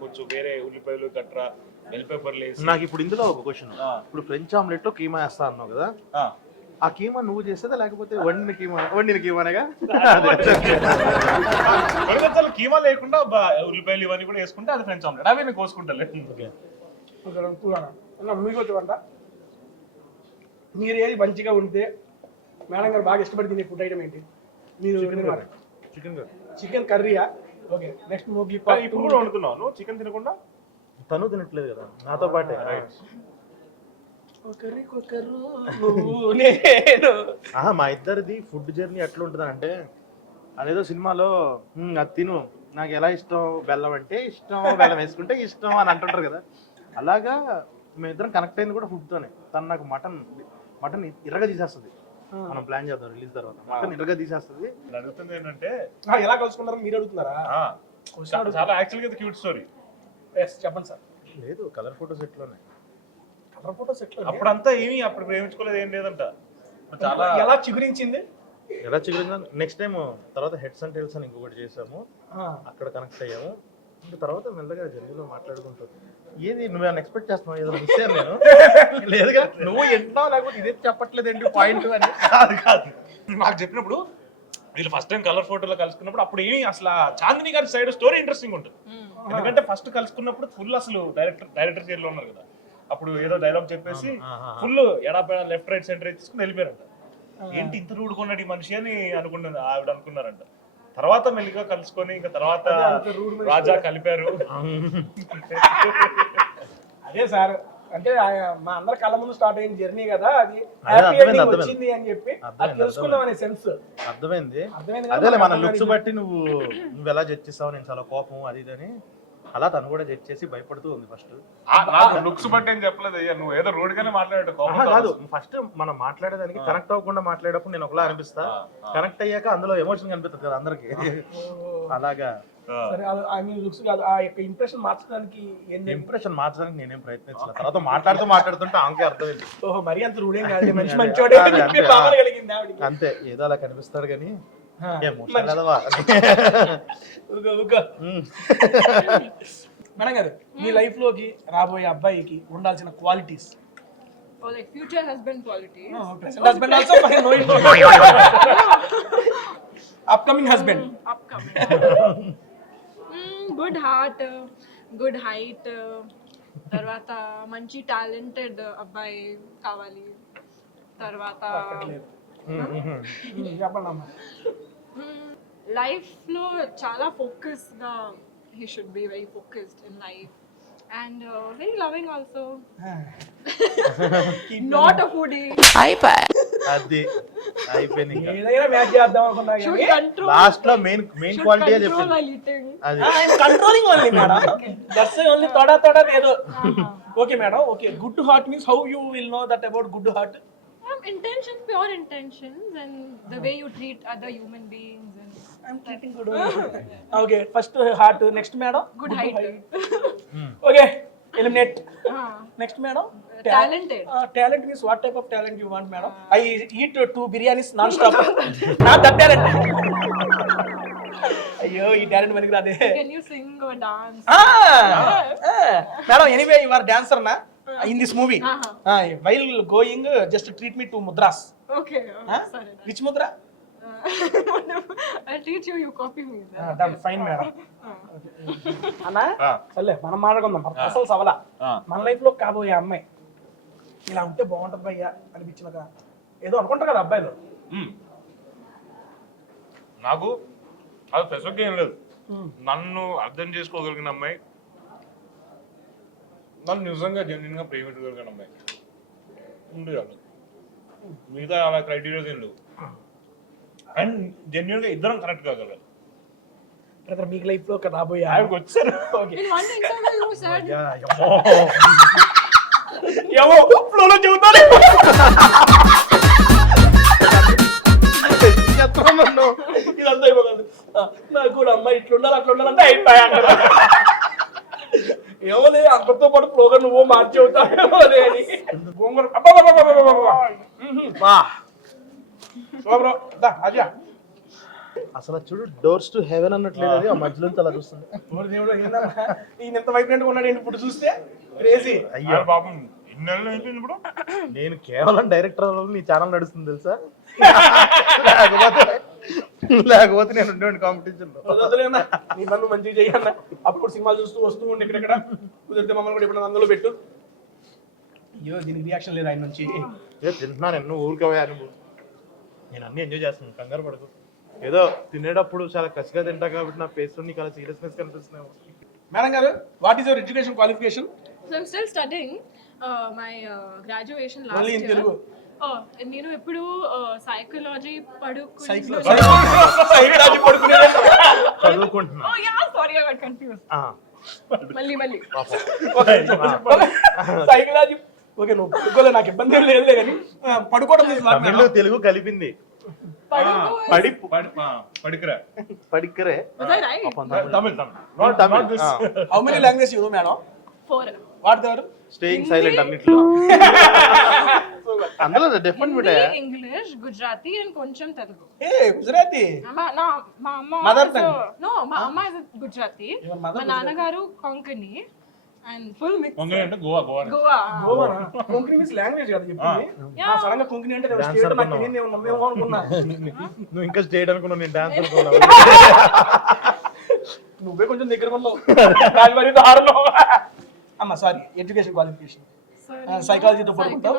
కొంచెం వేరే ఉల్లిపాయలు గట్రా బెల్ పేపర్లు వేసి. నాకు ఇప్పుడు ఇందులో ఒక క్వశ్చన్, ఇప్పుడు ఫ్రెంచ్ ఆమ్లెట్ లో కీమా వేస్తా అన్నావు కదా, ఆ కీమా నువ్వు చేసేదా లేకపోతే వండిన కీమానేగా? కీమా లేకుండా ఉల్లిపాయలు ఇవన్నీ కూడా వేసుకుంటే అది ఫ్రెంచ్ ఆమ్లెట్. అవి నేను కోసుకుంటా. మీకు వచ్చి వంట మీరు ఏది మంచిగా ఉంటే మేడం గారు బాగా ఇష్టపడి తినే ఫుడ్ ఐటమ్ ఏంటి? మీరు చికెన్ కర్రీ. చికెన్ కర్రీయా? ఓకే, నెక్స్ట్ మోగ్లీ ఇప్పుడు కూడా వండుతున్నావు నువ్వు చికెన్ తినకుండా? తను తినట్లేదు కదా నాతో పాటే. మా ఇద్దరిది ఫుడ్ జర్నీ ఎట్లా ఉంటుంది అంటే, అదేదో సినిమాలో అది తిను నాకు ఎలా ఇష్టం, బెల్లం అంటే ఇష్టం, బెల్లం వేసుకుంటే ఇష్టం అని అంటుంటారు కదా. అలాగా మేమిద్దరం కనెక్ట్ అయింది కూడా ఫుడ్ తోనే. తను నాకు మటన్ ఇరగా తీసేస్తుంది. మనం ప్లాన్ చేద్దాం రిలీజ్ తర్వాత. మటన్ ఇరగా తీసేస్తుంది. అడుగుతుంది ఏంటంటే ఎలా కలుసుకున్నారు మీరు అడుగుతున్నారా? చాలా యాక్చువల్గా ఇది క్యూట్ స్టోరీ. చెప్పండి సార్. లేదు, కలర్ ఫోటోస్ ఎట్లోనే. కలర్ ఫోటోస్ ఎట్లా? అప్పుడంతా ఏమి అప్పుడు ప్రేమించుకోలేదు, ఏం లేదంట. చాలా ఎలా చిగురించింది? ఎలా చిగురిందా? నెక్స్ట్ టైం తర్వాత హెడ్స్ అండ్ టైల్స్ అని ఇంకొకటి చేసాము, అక్కడ కనెక్ట్ అయ్యాము. ఇంకా తర్వాత మెల్లగా జర్నీలో మాట్లాడుకుంటాం. ఏది నువ్వేమైనా ఎక్స్పెక్ట్ చేస్తున్నావు? ఏదో మిస్ అయ్యాను నేను. లేదుగా, నువ్వు ఎంటున్నావు, లేకపోతే ఇదే చెప్పట్లేదండి పాయింట్ అని. కాదు నాకు చెప్పినప్పుడు వీళ్ళు ఫస్ట్ టైం కలర్ ఫోటోలో కలుసుకున్నప్పుడు అప్పుడు ఏమి అసలు చాందిని గారి సైడ్ స్టోరీ ఇంట్రెస్టింగ్ ఉంటుంది. ఎందుకంటే ఫస్ట్ కలుసుకున్నప్పుడు ఫుల్ అసలు డైరెక్టర్ చైర్ లో ఉన్నారు కదా, అప్పుడు ఏదో డైలాగ్ చెప్పేసి ఫుల్ ఎడాపేడ లెఫ్ట్ రైట్ సెంటర్ తీసుకుని వెళ్ళిపోయారంట. ఏంటి ఇంత రూడుకున్నాడు ఈ మనిషి అని ఆవిడ అనుకున్నారంట. తర్వాత మెల్లిగా కలుసుకొని ఇంకా తర్వాత రాజా కలిపారు. అదే సార్, అంటే మా అందరి కళ్ళ ముందు స్టార్ట్ అయిన జర్నీ కదా, అది వచ్చింది అని చెప్పి తెలుసుకున్నాం అనే సెన్స్ అర్థమైంది. అదేలే మన లుక్స్ బట్టి నువ్వు ఎలా జడ్జ్ చేస్తావు, నేను చాలా కోపం అది ఇది అని. అలా తను కూడా జడ్జ్ చేసి భయపడుతూ ఉంది ఫస్ట్. లుక్స్ బట్టి ఏం చెప్పలేదు అయ్యా, నువ్వు ఏదో రోడ్ గానే మాట్లాడాడు. కాదు, ఫస్ట్ మనం మాట్లాడేదానికి కనెక్ట్ అవ్వకుండా మాట్లాడేటప్పుడు నేను ఒకలా అనిపిస్తా, కనెక్ట్ అయ్యాక అందులో ఎమోషన్ కనిపిస్తుంది కదా అందరికి. అలాగా లుక్స్ కాదు, ఆ యొక్క ఇంప్రెషన్ మార్చడానికి ఇంప్రెషన్ మార్చడానికి నేనేం ప్రయత్నించాను. తర్వాత మాట్లాడుతుంటే ఆమెకే అర్థమైంది. ఓహో, మరి అంత రూడేం కాదు, మంచి మంచోడే కలిగింది ఆవిడకి. అంతే, ఏదో అలా కనిపిస్తాడు కానీ మేడం గారు, మీ లైఫ్ లోకి రాబోయే అబ్బాయికి ఉండాల్సిన qualities? like future husband quality. Present husband also, no upcoming husband. Upcoming. Good heart, good height, తర్వాత మంచి టాలెంటెడ్ అబ్బాయి కావాలి. తర్వాత లైఫ్ లో చాలా ఫోకస్ గా, he should be very focused in life and very loving also. Not a foodie. అది అయిపోయింది. ఏదైనా మ్యాచ్ చేద్దాం అనుకున్నా Should control. లాస్ట్ లో మెయిన్ క్వాలిటీ Control చెప్పింది while eating. అది. Controlling only madam, that's only తోడా ఏదో. Okay madam, okay. Good heart means how you will know that about good heart? Intentions, pure intentions, and the way you treat other human beings. And I'm treating good. Okay, first heart, next madam. Good height. Okay, eliminate. Next madam. Talented. Talent means what type of talent you want, madam? I eat 2 biryanis non-stop. Not that talent. అయ్యో, ఈ talent మనకి రాదే. Can you sing or dance? Madam, anyway, you are dancer na in this movie. While going, just treat me 2 mudras. Okay. Sorry. Which mudra? I'll teach you. You copy me. Done. Fine, madam. అన్నా, సర్లే మనం మాట్లాడుకుందాం. అసలు సవలా మన life లో కాబోయే అమ్మాయి ఇలా ఉంటే బాగుంటుంది భయ్యా అనిపించినగా ఏదో అనుకుంటారు కదా అబ్బాయిలు. నాకు అది స్పెసిఫిక్ ఏం లేదు. నన్ను అర్థం చేసుకోగలిగిన అమ్మాయి, నన్ను నిజంగా జెన్యున్ గా ప్రేమించగలిగిన అమ్మాయి ఉంది చాలు. మిగతా అలా క్రైటీరియాస్ ఏం లేవు. అండ్ జెన్యున్ గా ఇద్దరం కనెక్ట్ కాగలరు. బ్రదర్, మీకు లైఫ్ లో రాబోయే ఆయనకు వచ్చారు. In one interview, you said. ఏమో ఫ్లోలో చెబుతాను. ఇదంతా అయిపోతుంది. నాకు కూడా అమ్మాయి ఇట్లా ఉండాలి అట్లా ఉండాలంటే అయిపోయా. ఏమో లేదు, అందరితో పాటు ఫ్లోగా నువ్వు మార్చి అవుతావు అదే అని. అదే అసలు చూడు, డోర్స్ టు హెవెన్ అన్నట్లేదు, అది ఆ మధ్యలో అలా చూస్తుంది. ఈయన ఎంత వైబ్రెంట్ ఉన్నాడు ఇప్పుడు చూస్తే క్రేజీ. అయ్యో పాపం, ఇన్నేళ్ళు అయిపోయింది ఇప్పుడు. నేను కేవలం డైరెక్టర్ నీ ఛానల్ నడుస్తుంది తెలుసా, లేకపోతే నేను ఉండేవాడి కాంపిటీషన్ లో. నీ పనులు మంచిగా చెయ్యన్న. అప్పుడు సినిమాలు చూస్తూ వస్తూ ఉండి ఇక్కడెక్కడ కుదిరితే మమ్మల్ని కూడా ఇప్పుడు అందులో పెట్టు. అయ్యో దీనికి రియాక్షన్ లేదు ఆయన నుంచి. ఏదో తింటున్నాను ఎన్నో ఊరికవే నువ్వు. నేను అన్ని ఎంజాయ్ చేస్తున్నాను, కంగారు పడకు. ఏదో తినేటప్పుడు చాలా కసిగా తింటా కాబట్టి నా ఫేస్ లో నీకు అలా సీరియస్నెస్ కనిపిస్తున్నావు. మేడం గారు, what is your education qualification? So I'm still studying my graduation last Only in year. Telugu. నేను ఎప్పుడు సైకాలజీ చదువుకుంటున్నా. Sorry I got confuse. మళ్ళీ సైకాలజీ. ఓకే, నువ్వు పడుకోలే, నాకు ఇబ్బంది ఏం లేదులే కానీ పడుకోవడం తమిళ్ తెలుగు కలిపింది. పడికరా పడిక్కరే Tamil how many language you know madam? 4. What they are? Staying silent అన్నిట్లో. అందులో డిఫరెంట్ బిటే. ఇంగ్లీష్, గుజరాతీ అండ్ కొంచెం తెలుగు. ఏ గుజరాతీ? మా అమ్మ Mother tongue. మా అమ్మ ఇస్ గుజరాతీ, మా నాన్నగారు కొంకణి అండ్ ఫుల్ మిక్స్. కొంగని అంటే గోవా గోవా. గోవానా? కొంకణి మీన్స్ లాంగ్వేజ్ కదా చెప్పింది. సడన్ గా కొంకణి అంటే స్టేట్ నాకు తెలియదు ఏమో అనుకున్నా. నువ్వు ఇంకా స్టేట్ అనుకున్నావు, నేను డాన్స్ అనుకున్నావు. నువ్వే కొంచెం దగ్గర ఉన్నావు. దాని మరి దారుణం. అమ్మ సారీ, ఎడ్యుకేషన్ క్వాలిఫికేషన్ సైకాలజీతో పడుకుంటావు?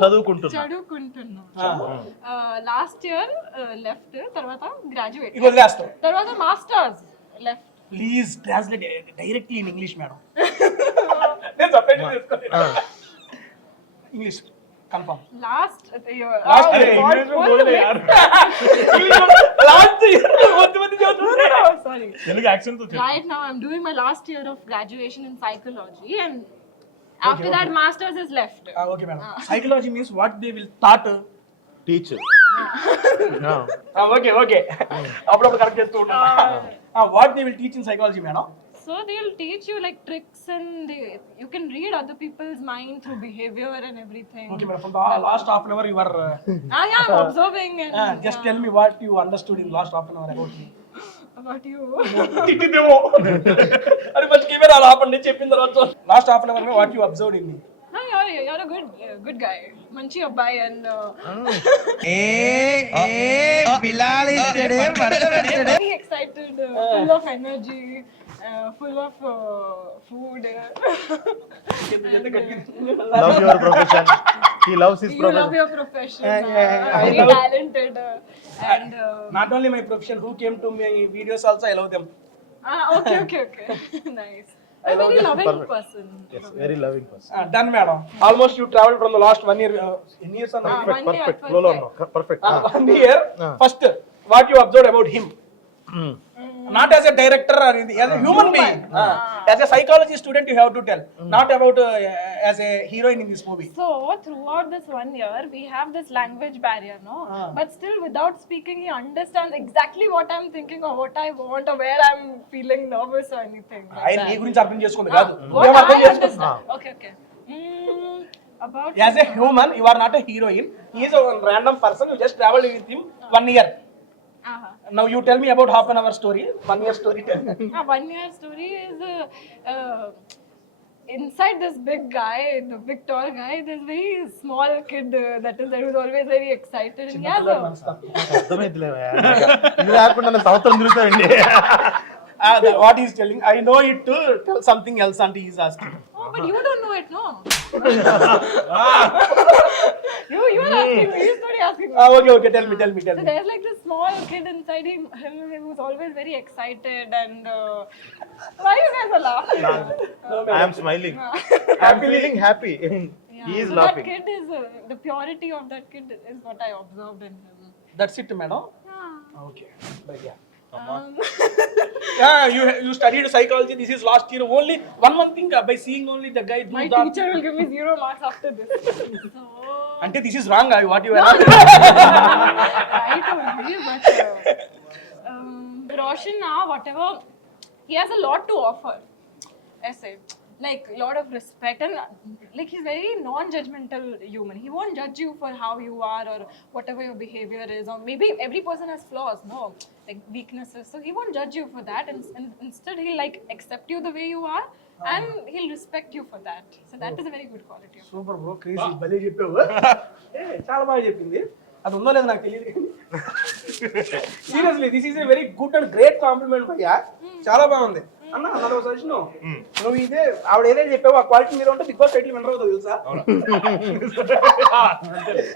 చదువుకుంటున్నా. లాస్ట్ ఇయర్ లెఫ్ట్, తర్వాత గ్రాడ్యుయేట్, ఇది వదిలేస్తావు, తర్వాత masters left. Please translate directly in English madam. నేను సపరేట్ చేసుకోను. English confirm. Last sorry. Telugu accent తో Right now I'm doing my last year of graduation in psychology and after that masters is left. Okay madam. Psychology means what they will thought teacher. Okay okay, అప్పుడప్పుడు correct చేస్తూ ఉంటాను. What they will teach in psychology madam? So they'll teach you like tricks and you can read other people's mind through behavior and everything. Okay madam, from the last half an hour you are Yeah, I'm observing and just tell me what you understood in last half an hour about me. about you. తిట్టిదేమో అది మంచి camera అలా ఆపండి చెప్పిన తర్వాత. Last half an hour what you observed in me? No, you're a good guy. Manchi abbai and very excited, full of energy, full of food. Love your profession. He loves his You love profession. your profession. Very talented and not only my profession, who came to my videos also I love them. okay. Nice. A very loving person. Yes, very loving person. Done madam. Almost you traveled from the last 1 year. In years on Perfect. Flow lo unnavu. Perfect. 1 year. First, what you observed about him? Not as a director or anything, as a human being. As a psychology student, you have to tell. Not about as a heroine in this movie. So throughout this 1 year, we have this language barrier, no? But still, without speaking, he understands exactly what I'm thinking or what I want or where I'm feeling nervous or anything. Like ఆయన నీ that. గురించి అర్థం చేసుకుంది కాదు. What నువ్వేం అర్థం I చేసుకుంటున్నావు? understand. Okay. About As a human, you are not a heroine. He is a random person. You just traveled with him 1 year. Now you tell me about half an hour story. 1 year story. Tell me. 1 year story is inside this big guy, the big tall guy, this very small kid that was always very excited. And he has a అర్థమైతలేవా? ఇది లేకుండా సంవత్సరం తిరుగుతాయండి. What he is telling, I know it to tell something else, and he is asking. Oh, but you don't know it, no? You are asking me. He's not asking me. Okay. Tell me. So there's like this small kid inside him who was always very excited and why you guys are laughing? I am smiling. I am feeling happy. He is so laughing. that kid is the purity of that kid is what I observed in him. That's it, madam. Yeah. Okay. But yeah. You studied psychology. This is last year. Only one thing by seeing only the guy do My that. teacher will give me 0 marks after this. So Ante this is wrong. What you are. right only, but Roshan now whatever he has a lot to offer. Essay. Like a lot of respect and like he's very non-judgmental human. He won't judge you for how you are or whatever your behavior is, or maybe every person has flaws, no, like weaknesses. So he won't judge you for that, and instead he'll like accept you the way you are, and he'll respect you for that. So that is a very good quality. Super bro, crazy. భలే చెప్పావు. చాలా బాగా చెప్పింది. అది ఉందో లేదో నాకు తెలియదు. Seriously, this is a very good and great compliment భయ్యా. చాలా బాగుంది. అన్న అన్నది ఒక సజెషన్ నువ్వు ఇదే ఆవిడ ఏదైతే చెప్పావు ఆ క్వాలిటీ మీరు ఉంటే బిగ్ బాస్ టైటిల్ వినర్ అవుతుంది తెలుసా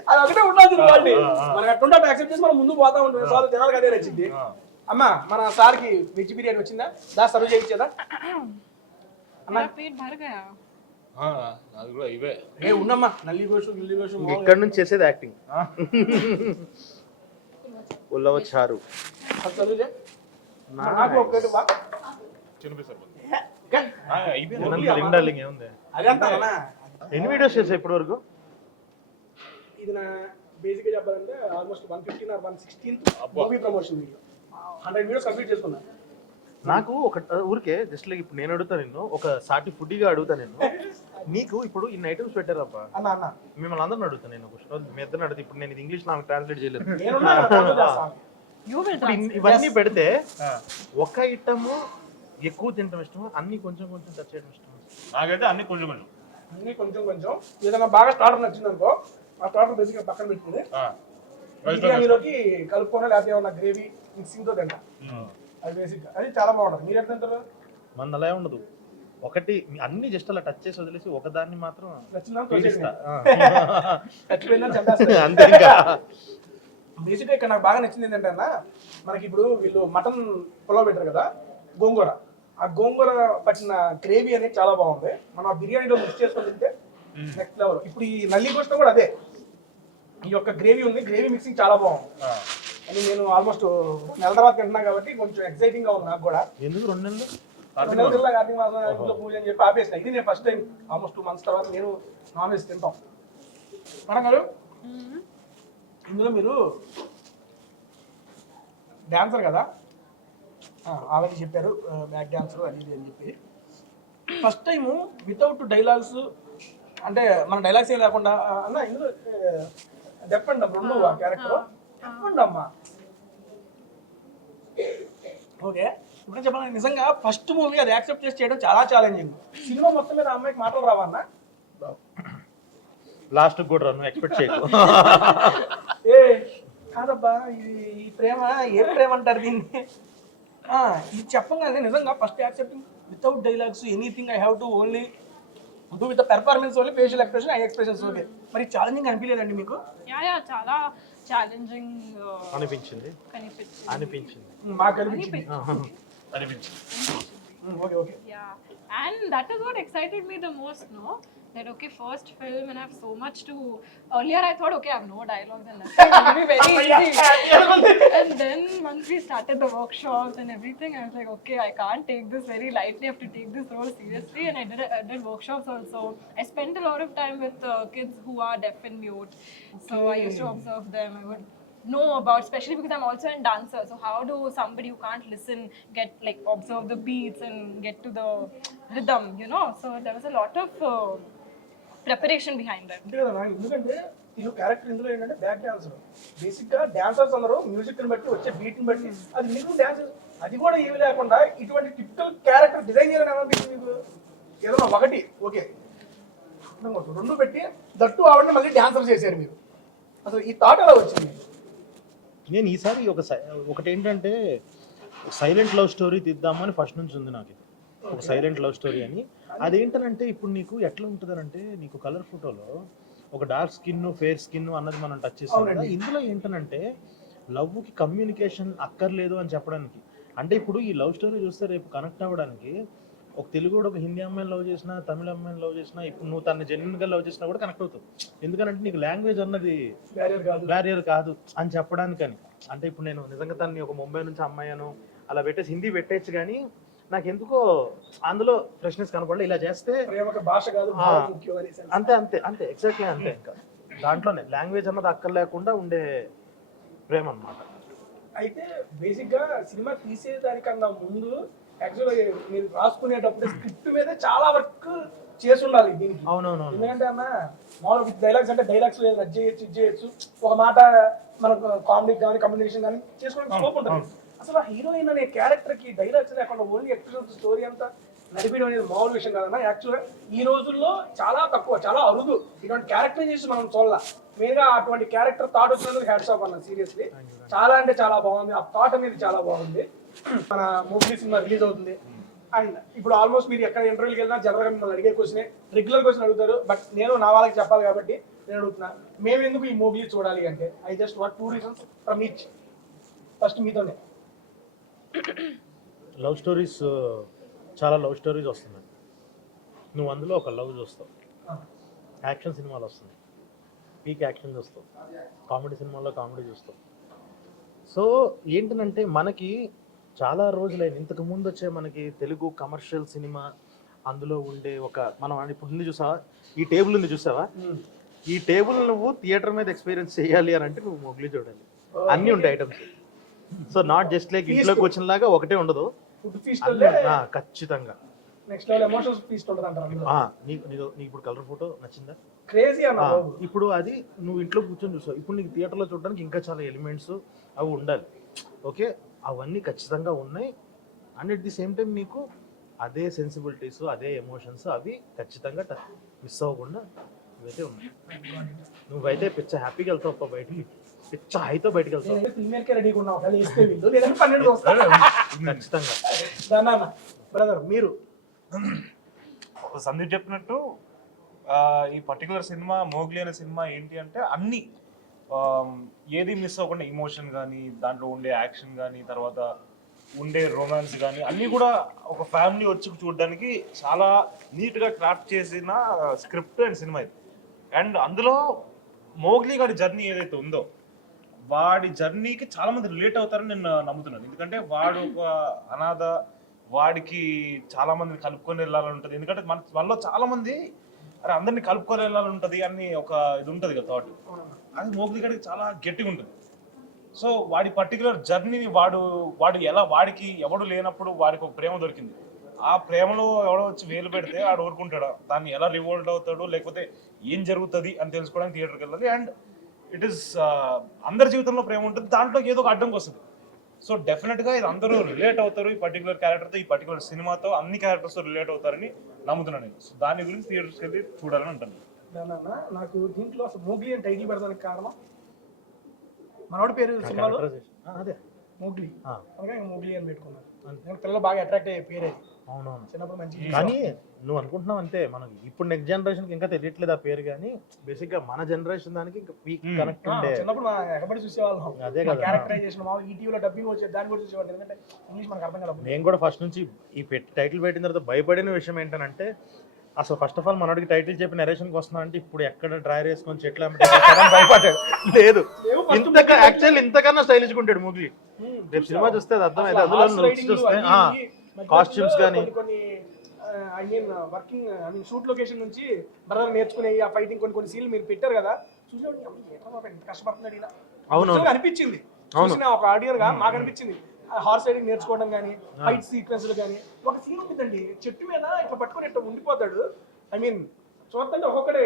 అది ఒకటే ఉండాల్సింది క్వాలిటీ మనకి అట్టుంటే యాక్సెప్ట్ చేసి మనం ముందు పోతా ఉంటుంది సార్ జనాలకు అదే నచ్చింది అమ్మ మన సార్కి వెజ్ బిర్యానీ వచ్చిందా సర్వ్ చేయించేదా मेरा पेट भर गया అది కూడా ఇవే ఏ ఉన్నమ్మా నల్లి గోషు గిల్లి గోషు ఇక్కడ నుంచి చేసేది యాక్టింగ్ ఉల్లవ చారు సర్వ్ చే నాకు ఒకటి బా చిన్నపిస్తారు రింగ్ డార్లింగ్ ఏముంది అదే అంటారా ఎన్ని వీడియోస్ చేసావు ఇప్పటి వరకు ఇది నా బేసిక్గా చెప్పాలంటే almost 115 or 116th movie promotion video 100 videos complete చేసుకున్నా నాకు ఒక ఊరికే జస్ట్ లైక్ ఇప్పుడు నేను అడుగుతా నిన్ను ఒక సాటి ఫుడ్గా అడుగుతా నేను నీకు ఇప్పుడు ఇన్ని ఐటమ్స్ పెట్టారబ్బా అన్న అన్న మిమ్మల్ని అందరిని అడుగుతా నేను మీ ఇద్దరిని అడుగుతా ఇప్పుడు నేను ఇది ఇంగ్లీష్ నాకు ట్రాన్స్లేట్ చేయలేదు నేనున్నా కదా, follow చేస్తాను. you will ఇప్పుడు ఇవన్నీ పెడితే ఒక ఐటమ్ ఎక్కువ తినడం ఇష్టం అన్ని కొంచెం కొంచెం టచ్ చేయడం ఇష్టం నాకైతే అన్ని కొంచెం కొంచెం అన్ని కొంచెం కొంచెం ఏదైనా బాగా స్టార్టర్ నచ్చింది అనుకో ఆ స్టార్టర్ బేసిక్గా పక్కన పెట్టుకుని బిర్యానీలోకి కలుపుకొని లేకపోతే ఏమన్నా గ్రేవీ మిక్సింగ్తో తింటా అది బేసిక్గా అది చాలా బాగుంటుంది మీరు ఎట్లా తింటారు మన అలా ఉండదు ఒకటి అన్ని జస్ట్ అలా టచ్ చేసి వదిలేసి ఒకదాన్ని మాత్రం పీడిస్తా. అంతే ఇంకా బేసిక్గా ఇక్కడ నాకు బాగా నచ్చింది ఏంటంటే అన్న మనకి ఇప్పుడు వీళ్ళు మటన్ పులావ్ పెట్టారు కదా గోంగూర ఆ గోంగూర పట్టిన గ్రేవీ అనేది చాలా బాగుంది మనం ఆ బిర్యానీలో మిక్స్ చేసుకొని తింటే నెక్స్ట్ లెవెల్ ఇప్పుడు ఈ నల్లి గోష్ఠం కూడా అదే ఈ యొక్క గ్రేవీ ఉంది గ్రేవీ మిక్సింగ్ చాలా బాగుంది అని నేను ఆల్మోస్ట్ నెల తర్వాత తింటున్నా కాబట్టి కొంచెం ఎక్సైటింగ్ గా ఉంది నాకు కూడా ఎందుకు 2 నెలలు 2 నెలల కింద కార్తీక మాసం ఇంట్లో పూజ అని చెప్పి ఆపేసిన ఇది నేను ఫస్ట్ టైం ఆల్మోస్ట్ 2 months తర్వాత నేను నాన్ వెజ్ తింటాం మేడం గారు ఇందులో మీరు డాన్సర్ కదా ఆల్రెడీ చెప్పారు బ్యాక్ డాన్సర్ అది ఇది అని చెప్పి ఫస్ట్ టైము వితౌట్ డైలాగ్స్ అంటే మన డైలాగ్స్ ఏం లేకుండా అన్న ఇందులో చెప్పండి రెండు క్యారెక్టర్ చెప్పండి అమ్మా ఓకే ఇప్పుడు చెప్పాలి నిజంగా ఫస్ట్ మూవీ అది యాక్సెప్ట్ చేసి చేయడం చాలా ఛాలెంజింగ్ సినిమా మొత్తం మీద అమ్మాయికి మాటలు రావన్నా లాస్ట్ కూడా రాను ఎక్స్పెక్ట్ చేయకు ఏ కాదబ్బా ఈ ప్రేమ ఏ ప్రేమ అంటారు దీన్ని ఇది చెప్పగానే నిజంగా first accepting without dialogues anything I have to only do with performance only facial expression I expressions okay మరి ఛాలెంజింగ్ అనిపించలేదండి మీకు యా చాలా ఛాలెంజింగ్ అనిపించింది మాకు అనిపించింది okay okay yeah and that is what excited me the most no that okay first film and I have so much to earlier I thought okay I have no dialogues and nothing it will be very easy and then once we started the workshops and everything I was like okay I can't take this very lightly I have to take this role seriously and I did workshops also I spent a lot of time with kids who are deaf and mute so I used to observe them I would know about, especially because I'm also a dancer. So how do somebody who can't listen get like observe the beats and get to the rhythm, you know? So there was a lot of preparation behind that. అంతే కదా ఎందుకంటే ఈ character ఇందులో ఏంటంటే back dancer బేసిక్గా dancers అందరూ మ్యూజిక్ని బట్టి వచ్చే బీట్ని బట్టి అది మీకు డాన్సర్స్ అది కూడా ఏమి లేకుండా ఇటువంటి టిపికల్ క్యారెక్టర్ డిజైన్ చేయాలని ఏమనిపించింది మీకు ఏదన్నా ఒకటి ఓకే రెండు పెట్టి దట్టు ఆవిడని మళ్ళీ డాన్సర్ చేశారు మీరు అసలు ఈ థాట్ ఎలా వచ్చింది నేను ఈసారి ఒకటి ఏంటంటే సైలెంట్ లవ్ స్టోరీ తీద్దామని ఫస్ట్ నుంచి ఉంది నాకు ఒక సైలెంట్ లవ్ స్టోరీ అని అదేంటనంటే ఇప్పుడు నీకు ఎట్లా ఉంటుందంటే నీకు కలర్ ఫోటోలో ఒక డార్క్ స్కిన్ ఫెయిర్ స్కిన్ అన్నది మనం టచ్ చేస్తాం కదా ఇందులో ఏంటనంటే లవ్కి కమ్యూనికేషన్ అక్కర్లేదు అని చెప్పడానికి అంటే ఇప్పుడు ఈ లవ్ స్టోరీ చూస్తే రేపు కనెక్ట్ అవ్వడానికి ఒక తెలుగు ఒక హిందీ అమ్మాయిని లవ్ చేసినా తమిళ అమ్మాయిని లవ్ చేసినా ఇప్పుడు నువ్వు తన జెన్యున్గా లవ్ చేసినా కూడా కనెక్ట్ అవుతావు ఎందుకంటే నీకు లాంగ్వేజ్ అన్నది బ్యారియర్ కాదు అని చెప్పడానికని అంటే ఇప్పుడు నేను నిజంగా తనని ఒక ముంబై నుంచి అమ్మాయిను అలా పెట్టేసి హిందీ పెట్టేచ్చు కానీ నాకు ఎందుకో అందులో ఫ్రెష్నెస్ కనపడలే ఇలా చేస్తే భాష కాదు అంతే అంతే అంతే ఎగ్జాక్ట్లీ అంతే ఇంకా దాంట్లోనే లాంగ్వేజ్ అన్నది అక్కర్ లేకుండా ఉండే ప్రేమ అన్నమాట అయితే బేసిక్గా సినిమా తీసేదానికన్నా ముందు యాక్చువల్గా మీరు రాసుకునేటప్పుడు స్క్రిప్ట్ మీద చాలా వర్క్ చేసి ఉండాలి దీనికి అవునవును ఎందుకంటే అన్న మామూలు విత్ డైలాగ్స్ అంటే డైలాగ్స్ లేదు అది చేయొచ్చు ఇది చేయొచ్చు ఒక మాట మనకు కామెడీ కానీ కమ్యూనికేషన్ కానీ చేసుకోవడానికి స్కోప్ ఉంటుంది అసలు ఆ హీరోయిన్ అనే క్యారెక్టర్కి డైలాగ్స్ లేకుండా ఓన్లీ ఎక్స్ప్రెషన్ స్టోరీ అంతా నడిపడం అనేది మామూలు విషయం కాదన్నా యాక్చువల్గా ఈ రోజుల్లో చాలా తక్కువ చాలా అరుదు ఇటువంటి క్యారెక్టరైజేషన్ మనం చూడాల మెయిన్గా అటువంటి క్యారెక్టర్ థాట్ వచ్చినందుకు హ్యాట్స్ ఆఫ్ అన్న సీరియస్లీ చాలా అంటే చాలా బాగుంది ఆ థాట్ అనేది చాలా బాగుంది మన మూవీ సినిమా రిలీజ్ అవుతుంది అండ్ ఇప్పుడు ఆల్మోస్ట్ మీరు ఎక్కడ ఇంటర్వ్యూకి వెళ్ళినా జనరల్గా మిమ్మల్ని అడిగే క్వశ్చన్ రెగ్యులర్ క్వశ్చన్ అడుగుతారు, బట్ నేను నా వాళ్ళకి చెప్పాలి కాబట్టి నేను అడుగుతున్నా, మేము ఎందుకు ఈ మోగ్లీ చూడాలి అంటే I just what 2 reasons from each. First మీతోనే. లవ్ స్టోరీస్, చాలా లవ్ స్టోరీస్ వస్తున్నాయి. నువ్వు అందులో ఒక లవ్ చూస్తావు. యాక్షన్ సినిమాలు వస్తున్నాయి, పీక్ యాక్షన్ చూస్తావు. కామెడీ సినిమాల్లో కామెడీ చూస్తావు. సో ఏంటంటే మనకి చాలా రోజులైంది ఇంతకు ముందు వచ్చే మనకి తెలుగు కమర్షియల్ సినిమా, అందులో ఉండే ఒక మనం ఇప్పుడు ఉంది చూసావా, ఈ టేబుల్ ఉంది చూసావా, ఈ టేబుల్ నువ్వు థియేటర్ మీద ఎక్స్పీరియన్స్ చేయాలి అని అంటే నువ్వు మోగ్లీ చూడాలి. అన్నీ ఉంటాయి items. So not just like ఇంట్లోకి వచ్చిన లాగా ఒకటే ఉండదు, ఫుడ్ ఫీస్ట్ ఖచ్చితంగా నెక్స్ట్ లెవెల్ ఎమోషన్స్ ఫీస్ట్ ఉంటుంది అంటారు. నీకు ఇప్పుడు కలర్ ఫోటో నచ్చిందా? క్రేజీ అన్న. ఇప్పుడు అది నువ్వు ఇంట్లో కూర్చొని చూసావు, ఇప్పుడు నీకు థియేటర్లో చూడడానికి ఇంకా చాలా ఎలిమెంట్స్ అవి ఉండాలి. ఓకే, అవన్నీ ఖచ్చితంగా ఉన్నాయి. And at the same time నీకు అదే సెన్సిబిలిటీస్, అదే ఎమోషన్స్ అవి ఖచ్చితంగా మిస్ అవ్వకుండా ఇవైతే ఉన్నాయి. నువ్వైతే పిచ్చ హ్యాపీగా వెళ్తావు బయటికి, పిచ్చ హైతో బయటకు వెళ్తావు. ఫీమేల్కే రెడీగా ఉన్నావు కానీ ఇస్తే వీళ్ళు లేదంటే 12 వస్తారు ఖచ్చితంగా. దాన్న బ్రదర్ మీరు సందీప్ చెప్పినట్టు ఈ పర్టికులర్ సినిమా మోగ్లీ అనే సినిమా ఏంటి అంటే అన్ని ఏది మిస్ అవ్వకుండా ఇమోషన్ కానీ, దాంట్లో ఉండే యాక్షన్ కానీ, తర్వాత ఉండే రొమాన్స్ కానీ అన్నీ కూడా ఒక ఫ్యామిలీ వచ్చి చూడడానికి చాలా నీట్గా క్రాఫ్ట్ చేసిన స్క్రిప్ట్ అండ్ సినిమా ఇది. అండ్ అందులో మోగ్లీ గారి జర్నీ ఏదైతే ఉందో వాడి జర్నీకి చాలా మంది రిలేట్ అవుతారని నేను నమ్ముతున్నాను. ఎందుకంటే వాడు ఒక అనాథ, వాడికి చాలా మందిని కలుపుకొని వెళ్ళాలని ఉంటుంది. ఎందుకంటే మనలో చాలా మంది అరే అందరినీ కలుపుకొని వెళ్ళాలని ఉంటుంది అని ఒక ఇది ఉంటుంది కదా థాట్. అది మోగ్లీ గారికి చాలా గట్టిగా ఉంటుంది. సో వాడి పర్టికులర్ జర్నీని వాడు ఎలా, వాడికి ఎవడు లేనప్పుడు వాడికి ఒక ప్రేమ దొరికింది. ఆ ప్రేమలో ఎవడో వచ్చి వేలు పెడితే ఆడు ఊరుకుంటాడా, దాన్ని ఎలా రివోల్ట్ అవుతాడు, లేకపోతే ఏం జరుగుతుంది అని తెలుసుకోవడానికి థియేటర్కి వెళ్ళాలి. అండ్ ఇట్ ఈస్ అందరి జీవితంలో ప్రేమ ఉంటుంది, దాంట్లో ఏదో ఒక అడ్డంకి వస్తుంది. సో డెఫినెట్గా ఇది అందరూ రిలేట్ అవుతారు ఈ పర్టికులర్ క్యారెక్టర్తో, ఈ పర్టికులర్ సినిమాతో, అన్ని క్యారెక్టర్స్తో రిలేట్ అవుతారని నమ్ముతున్నాను నేను. సో దాని గురించి థియేటర్స్కి వెళ్ళి చూడాలని అంటాను. నాకు దీంట్లో అసలు మోగ్లీ అని టైటిల్ పెడతానికి కారణం మనోడి పేరు సినిమాలో అదే మోగ్లీ, అనగా మోగ్లీ అని పెట్టుకున్నాను. పిల్లలు బాగా అట్రాక్ట్ అయ్యే పేరే. అవునవును. చిన్నప్పుడు మంచి. కానీ నువ్వు అనుకుంటున్నావు అంతే, మనం ఇప్పుడు నెక్స్ట్ జనరేషన్కి ఇంకా తెలియట్లేదు ఆ పేరు. కానీ బేసిక్గా మన జనరేషన్ దానికి ఇంకా పీక్ కనెక్ట్ ఉండే. చిన్నప్పుడు ఎక్కబడి చూసేవాళ్ళం. అదే కదా, క్యారెక్టరైజేషన్ ఈటీవీలో డబ్బింగ్ వచ్చేది, దాన్ని కూడా చూసేవాళ్ళు. ఎందుకంటే ఇంగ్లీష్ మనకు అర్థం కాదు. నేను కూడా ఫస్ట్ నుంచి ఈ టైటిల్ పెట్టిన తర్వాత భయపడిన విషయం ఏంటంటే, అసలు ఫస్ట్ ఆఫ్ ఆల్ మనోడికి టైటిల్ చెప్పి నరేషన్కి వస్తున్నా అంటే ఇప్పుడు ఎక్కడ డ్రైవర్ వేసుకొని చెట్లు భయపడ్డాడు. లేదు, యాక్చువల్లీ ఇంతకన్నా స్టైలిష్ ఉంటాడు మోగ్లీ. రేపు సినిమా చూస్తే అది అర్థమైంది. అందులో చూస్తే కాస్ట్యూమ్స్ కానీ I mean working I mean shoot location నుంచి బ్రదర్ నేర్చుకునే ఆ ఫైటింగ్ కొన్ని సీన్లు మీరు పెట్టారు కదా, చూసేవాడికి ఎంత కష్టపడుతున్నాడు ఇలా. అవును అనిపించింది. చూసిన ఒక ఆడియన్ గా నాకు అనిపించింది. హార్స్ రైడింగ్ నేర్చుకోవడం కానీ, ఫైట్ సీక్వెన్స్లు కానీ. ఒక సీన్ ఉంటుందండి, చెట్టు మీద ఇట్లా పట్టుకొని ఇట్లా ఉండిపోతాడు. ఐ మీన్ చూస్తుంటే ఒక్కొక్కడే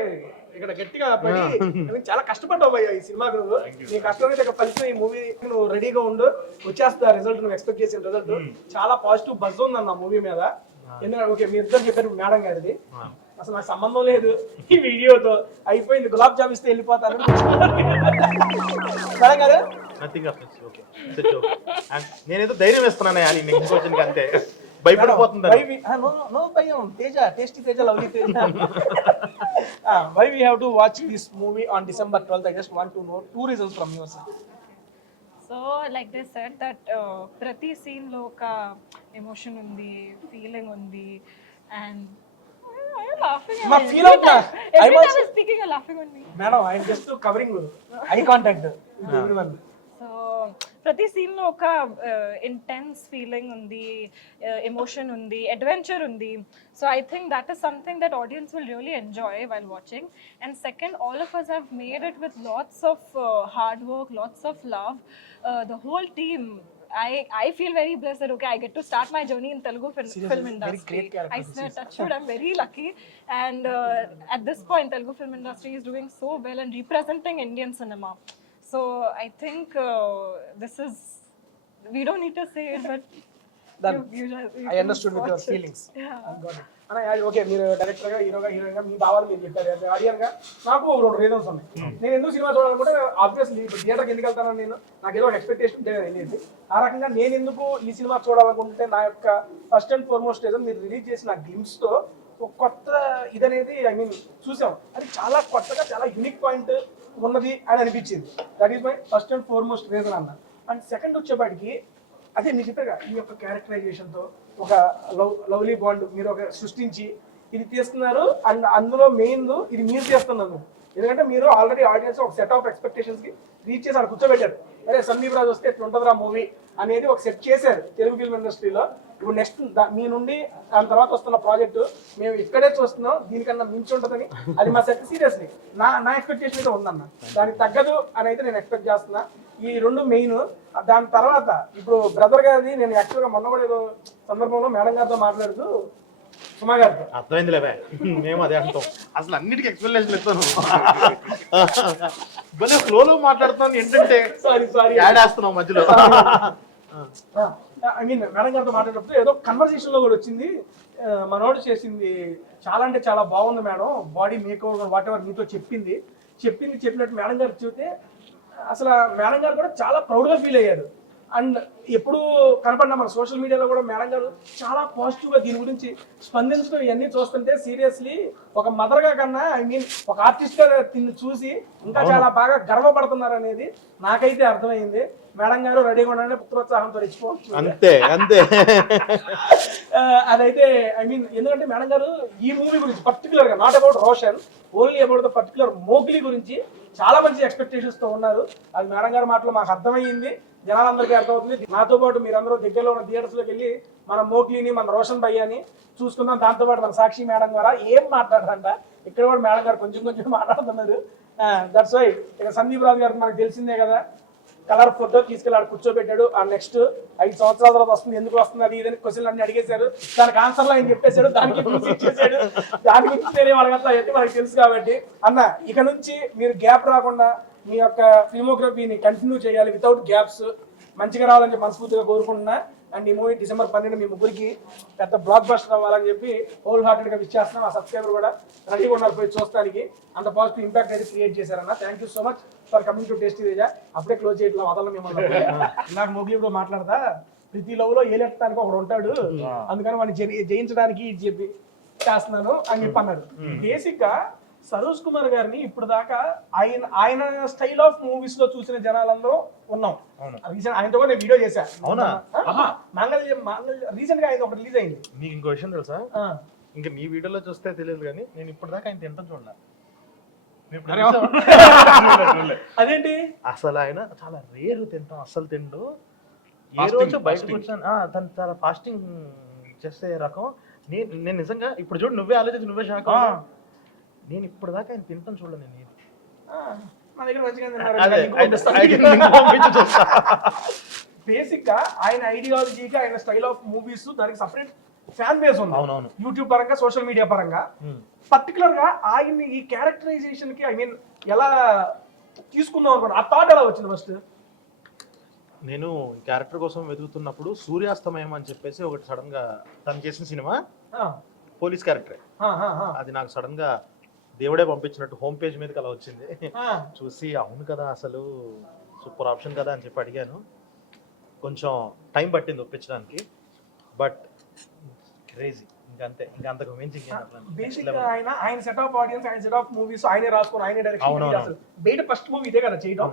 ఇక్కడ గట్టిగా పడి చాలా కష్టపడ్డావు భయ్యా ఈ సినిమాకు. నీ కష్టం అయితే ఫలితం ఈ మూవీ. నువ్వు రెడీగా ఉండు, వచ్చేస్తా రిజల్ట్. నువ్వు ఎక్స్పెక్ట్ చేసిన రిజల్ట్. చాలా పాజిటివ్ బజ్ ఉందన్న మూవీ మీద. ఎందుకంటే ఓకే మీ ఇద్దరు చెప్పారు మేడం గారిది, అసలు నాకు సంబంధం లేదు ఈ వీడియోతో, అయిపోయింది గులాబ్ జామ్ ఇస్తే వెళ్ళిపోతాను మేడం గారు. నేనేదో ధైర్యం ఇస్తున్నాను నెక్స్ట్ క్వశ్చన్ కి, అంతే భయపడిపోతుంది. Teja tasty Teja lovely Teja. Why we have to watch this movie on December 12th? I just want to know 2 reasons from you, sir. So like they said that ప్రతి సీన్ లో ఒక ఎమోషన్ ఉంది, ఫీలింగ్ ఉంది. And why are you laughing at me? Ma feel out na. Every time I'm speaking you're laughing at me. Madam, I am just covering eye contact with everyone. So ప్రతి scene లో ఒక intense feeling ఉంది, emotion ఉంది, adventure ఉంది. So I think that is something that audience will really enjoy while watching. And second, all of us have made it with lots of hard work, lots of love. The whole team, I feel very blessed that okay, I get to start my journey in Telugu film industry. I swear, touchwood, I'm very lucky. And at this point, Telugu film industry is doing so well and representing Indian cinema. So I think this is, we don't need to say it, but Done. you I can understood with your watch it. feelings. Yeah. అన్న okay, మీరు director గా హీరోగా heroine గా మీ భావాలు మీరు చెప్పారు. ఆడియన్ గా నాకు ఒక 2 రీజన్స్ ఉన్నాయి. నేను ఎందుకు సినిమా చూడాలనుకుంటే ఆబ్వియస్లీ ఇప్పుడు థియేటర్కి ఎందుకు వెళ్తానని నేను నాకు ఏదో ఒక ఎక్స్పెక్టేషన్ ఉంటే వెళ్ళేది. ఆ రకంగా నేను ఎందుకు ఈ సినిమా చూడాలనుకుంటే నా యొక్క ఫస్ట్ అండ్ ఫార్మోస్ట్ రీజన్ మీరు రిలీజ్ చేసిన గ్లిమ్స్ తో ఒక కొత్త ఇదనేది చూసాం. అది చాలా కొత్తగా చాలా యూనిక్ పాయింట్ ఉన్నది అని అనిపించింది. That is my first and foremost reason అన్న. అండ్ సెకండ్ వచ్చేపాటికి అదే మీరు చెప్పారు ఈ యొక్క క్యారెక్టరైజేషన్తో ఒక లవ్లీ బాండ్ మీరు ఒక సృష్టించి ఇది తీస్తున్నారు. అండ్ అందులో మెయిన్ ఇది మీరు చేస్తున్నారు. ఎందుకంటే మీరు ఆల్రెడీ ఆడియన్స్ ఒక సెట్ ఆఫ్ ఎక్స్పెక్టేషన్స్కి రీచ్ చేసి అక్కడ కూర్చోబెట్టారు. అరే సందీప్ రాజు వస్తే ఎట్లుంటుందిరా మూవీ అనేది ఒక సెట్ చేశారు తెలుగు ఫిల్మ్ ఇండస్ట్రీలో. ఇప్పుడు నెక్స్ట్ మీ నుండి దాని తర్వాత వస్తున్న ప్రాజెక్టు మేము ఇక్కడే చూస్తున్నాం, దీనికన్నా మించి ఉంటుందని. అది మా సెట్ సీరియస్లీ నా ఎక్స్పెక్టేషన్ అయితే ఉందన్న. దానికి తగ్గదు అని అయితే నేను ఎక్స్పెక్ట్ చేస్తున్నా. ఈ 2 మెయిన్. దాని తర్వాత ఇప్పుడు బ్రదర్ గారిది నేను యాక్చువల్గా మొన్న కూడా ఏదో సందర్భంలో మేడం గారితో మాట్లాడుతూ సుమా గారితో అర్థమైంది లేవే, మేము అదే అంటాం. అసలు అన్నిటికీ ఎక్స్ప్లెనేషన్ ఇస్తాను. భలే ఫ్లోలో మాట్లాడుతున్నాను. ఏంటంటే సారీ యాడ్ వేస్తున్నావు మధ్యలో. మేడం గారితో మాట్లాడినప్పుడు ఏదో కన్వర్సేషన్ లో కూడా వచ్చింది, మనోడు చేసింది చాలా అంటే చాలా బాగుంది మేడం, బాడీ మేకఓవర్ వాట్ ఎవర్ మీతో చెప్పినట్టు మేడం గారు చూస్తే అసలు మేడం గారు కూడా చాలా ప్రౌడ్గా ఫీల్ అయ్యారు. అండ్ ఎప్పుడు కనపడినా మన సోషల్ మీడియాలో కూడా మేడం గారు చాలా పాజిటివ్గా దీని గురించి స్పందించడం ఇవన్నీ చూస్తుంటే సీరియస్లీ ఒక మదర్గా కన్నా ఒక ఆర్టిస్ట్గా దీన్ని చూసి ఇంకా చాలా బాగా గర్వపడుతున్నారు అనేది నాకైతే అర్థమైంది. మేడం గారు రెడీగా ఉండాలని పుత్రోత్సాహంతో రెచ్చిపోవచ్చు. అంతే అంతే. అదైతే ఎందుకంటే మేడం గారు ఈ మూవీ గురించి పర్టికులర్గా not about Roshan, only about the particular Mowgli గురించి చాలా మంచి ఎక్స్పెక్టేషన్స్తో ఉన్నారు. అది మేడం గారి మాటలో మాకు అర్థమయ్యింది, జనాలందరికీ అర్థమవుతుంది. నాతో పాటు మీరందరూ దగ్గరలో ఉన్న థియేటర్స్లోకి వెళ్ళి మన మోగ్లీని మన రోషన్ భయ్యాని చూసుకుందాం. దాంతోపాటు మన సాక్షి మేడం ద్వారా ఏం మాట్లాడారంట, ఇక్కడ కూడా మేడం గారు కొంచెం మాట్లాడుతున్నారు. దట్స్ వై ఇక సందీప్ రాజు గారికి మనకు తెలిసిందే కదా, కలర్ ఫోటో తీసుకెళ్ళి కూర్చోబెట్టాడు. ఆ నెక్స్ట్ 5 సంవత్సరాల తర్వాత వస్తుంది, ఎందుకు వస్తుంది అది ఇదని క్వశ్చన్లు అన్ని అడిగేశారు. దానికి ఆన్సర్లు ఆయన చెప్పేశాడు, దానికి ఇచ్చేసాడు. దాని గురించి తెలియ వాళ్ళకంతా అయితే మనకు తెలుసు. కాబట్టి అన్న ఇక నుంచి మీరు గ్యాప్ రాకుండా మీ యొక్క ఫిల్మోగ్రఫీని కంటిన్యూ చేయాలి వితౌట్ గ్యాప్స్. మంచిగా రావాలని చెప్పి మనస్ఫూర్తిగా కోరుకుంటున్నా. అండ్ ఈ మూవీ December 12 మీ ముగ్గురికి పెద్ద బ్లాక్ బస్టర్ అవ్వాలని చెప్పి హోల్ హార్టెడ్గా విష్ చేస్తున్నాం. ఆ సబ్స్క్రైబర్ కూడా రెడీగా ఉన్నారు పోయి చూస్తానికి. అంత పాజిటివ్ ఇంపాక్ట్ అయితే క్రియేట్ చేశారన్న. Thank you so much for coming to tasty Teja. అప్పుడే క్లోజ్ చేయట్లా వదలను మిమ్మల్ని. ఇలాగ మోగ్లీ కూడా మాట్లాడతా, ప్రతి లవ్లో ఏలెట్టడానికి ఒకడు ఉంటాడు, అందుకని వాడిని జయించడానికి ఇది చెప్పి చేస్తున్నాను అని చెప్పి అన్నాడు. బేసిక్గా సరోజ్ కుమార్ గారిని ఇప్పుడు దాకా ఆయన స్టైల్ ఆఫ్ మూవీస్ లో చూసిన జనాలలో ఉన్నాం. రీసెంట్ ఆయనతో కూడా నేను వీడియో చేశా. అవునా? రీసెంట్ గా ఆయన ఒకటి రిలీజ్ అయింది. మీకు ఇంకో విషయం తెలుసా, ఇంకా మీ వీడియోలో చూస్తే తెలియదు కానీ నేను ఇప్పటిదాకా ఆయన తింటాం చూడలే. అదేంటి అసలు ఆయన చాలా రేరు తింటాం, అస్సలు తిండు. ఏ రోజు బయటకు వచ్చాను తను చాలా ఫాస్టింగ్ చేసే రకం. నేను నిజంగా ఇప్పుడు చూడు, నువ్వే ఆలోచించి నువ్వే షాక్. నేను ఇప్పుడు దాకా ఆయన తింటాం చూడలేదు. నేను మా దగ్గర బేసిక్ గా ఆయన ఐడియాలజీకి ఆయన స్టైల్ ఆఫ్ మూవీస్ దానికి సపరేట్ ఫ్యాన్ బేస్ ఉంది. అవునవును. యూట్యూబ్ పరంగా సోషల్ మీడియా పరంగా. పర్టికులర్ గా ఆయన ఈ క్యారెక్టరైజేషన్ కి ఎలా తీసుకుందాం అనుకోండి, ఆ థాట్ ఎలా వచ్చింది ఫస్ట్? నేను క్యారెక్టర్ కోసం వెతుకుతున్నప్పుడు సూర్యాస్తమయం అని చెప్పేసి ఒకటి సడన్ గా తను చేసిన సినిమా పోలీస్ క్యారెక్టర్, అది నాకు సడన్ గా దేవుడే పంపించినట్టు హోమ్ పేజ్ మీదకి అలా వచ్చింది. చూసి అవును కదా అసలు సూపర్ ఆప్షన్ కదా అని చెప్పి అడిగాను. కొంచెం టైం పట్టింది ఒప్పించడానికి, బట్ క్రేజీ. ఇంకంతే, ఇంకంతకు మించి ఆయన సెట్ ఆఫ్ ఆడియన్స్, ఆయన సెట్ ఆఫ్ మూవీస్ ఆయనే రాసుకొని ఆయనే డైరెక్షన్. బయట ఫస్ట్ మూవీ ఇదే కదా చేయడం.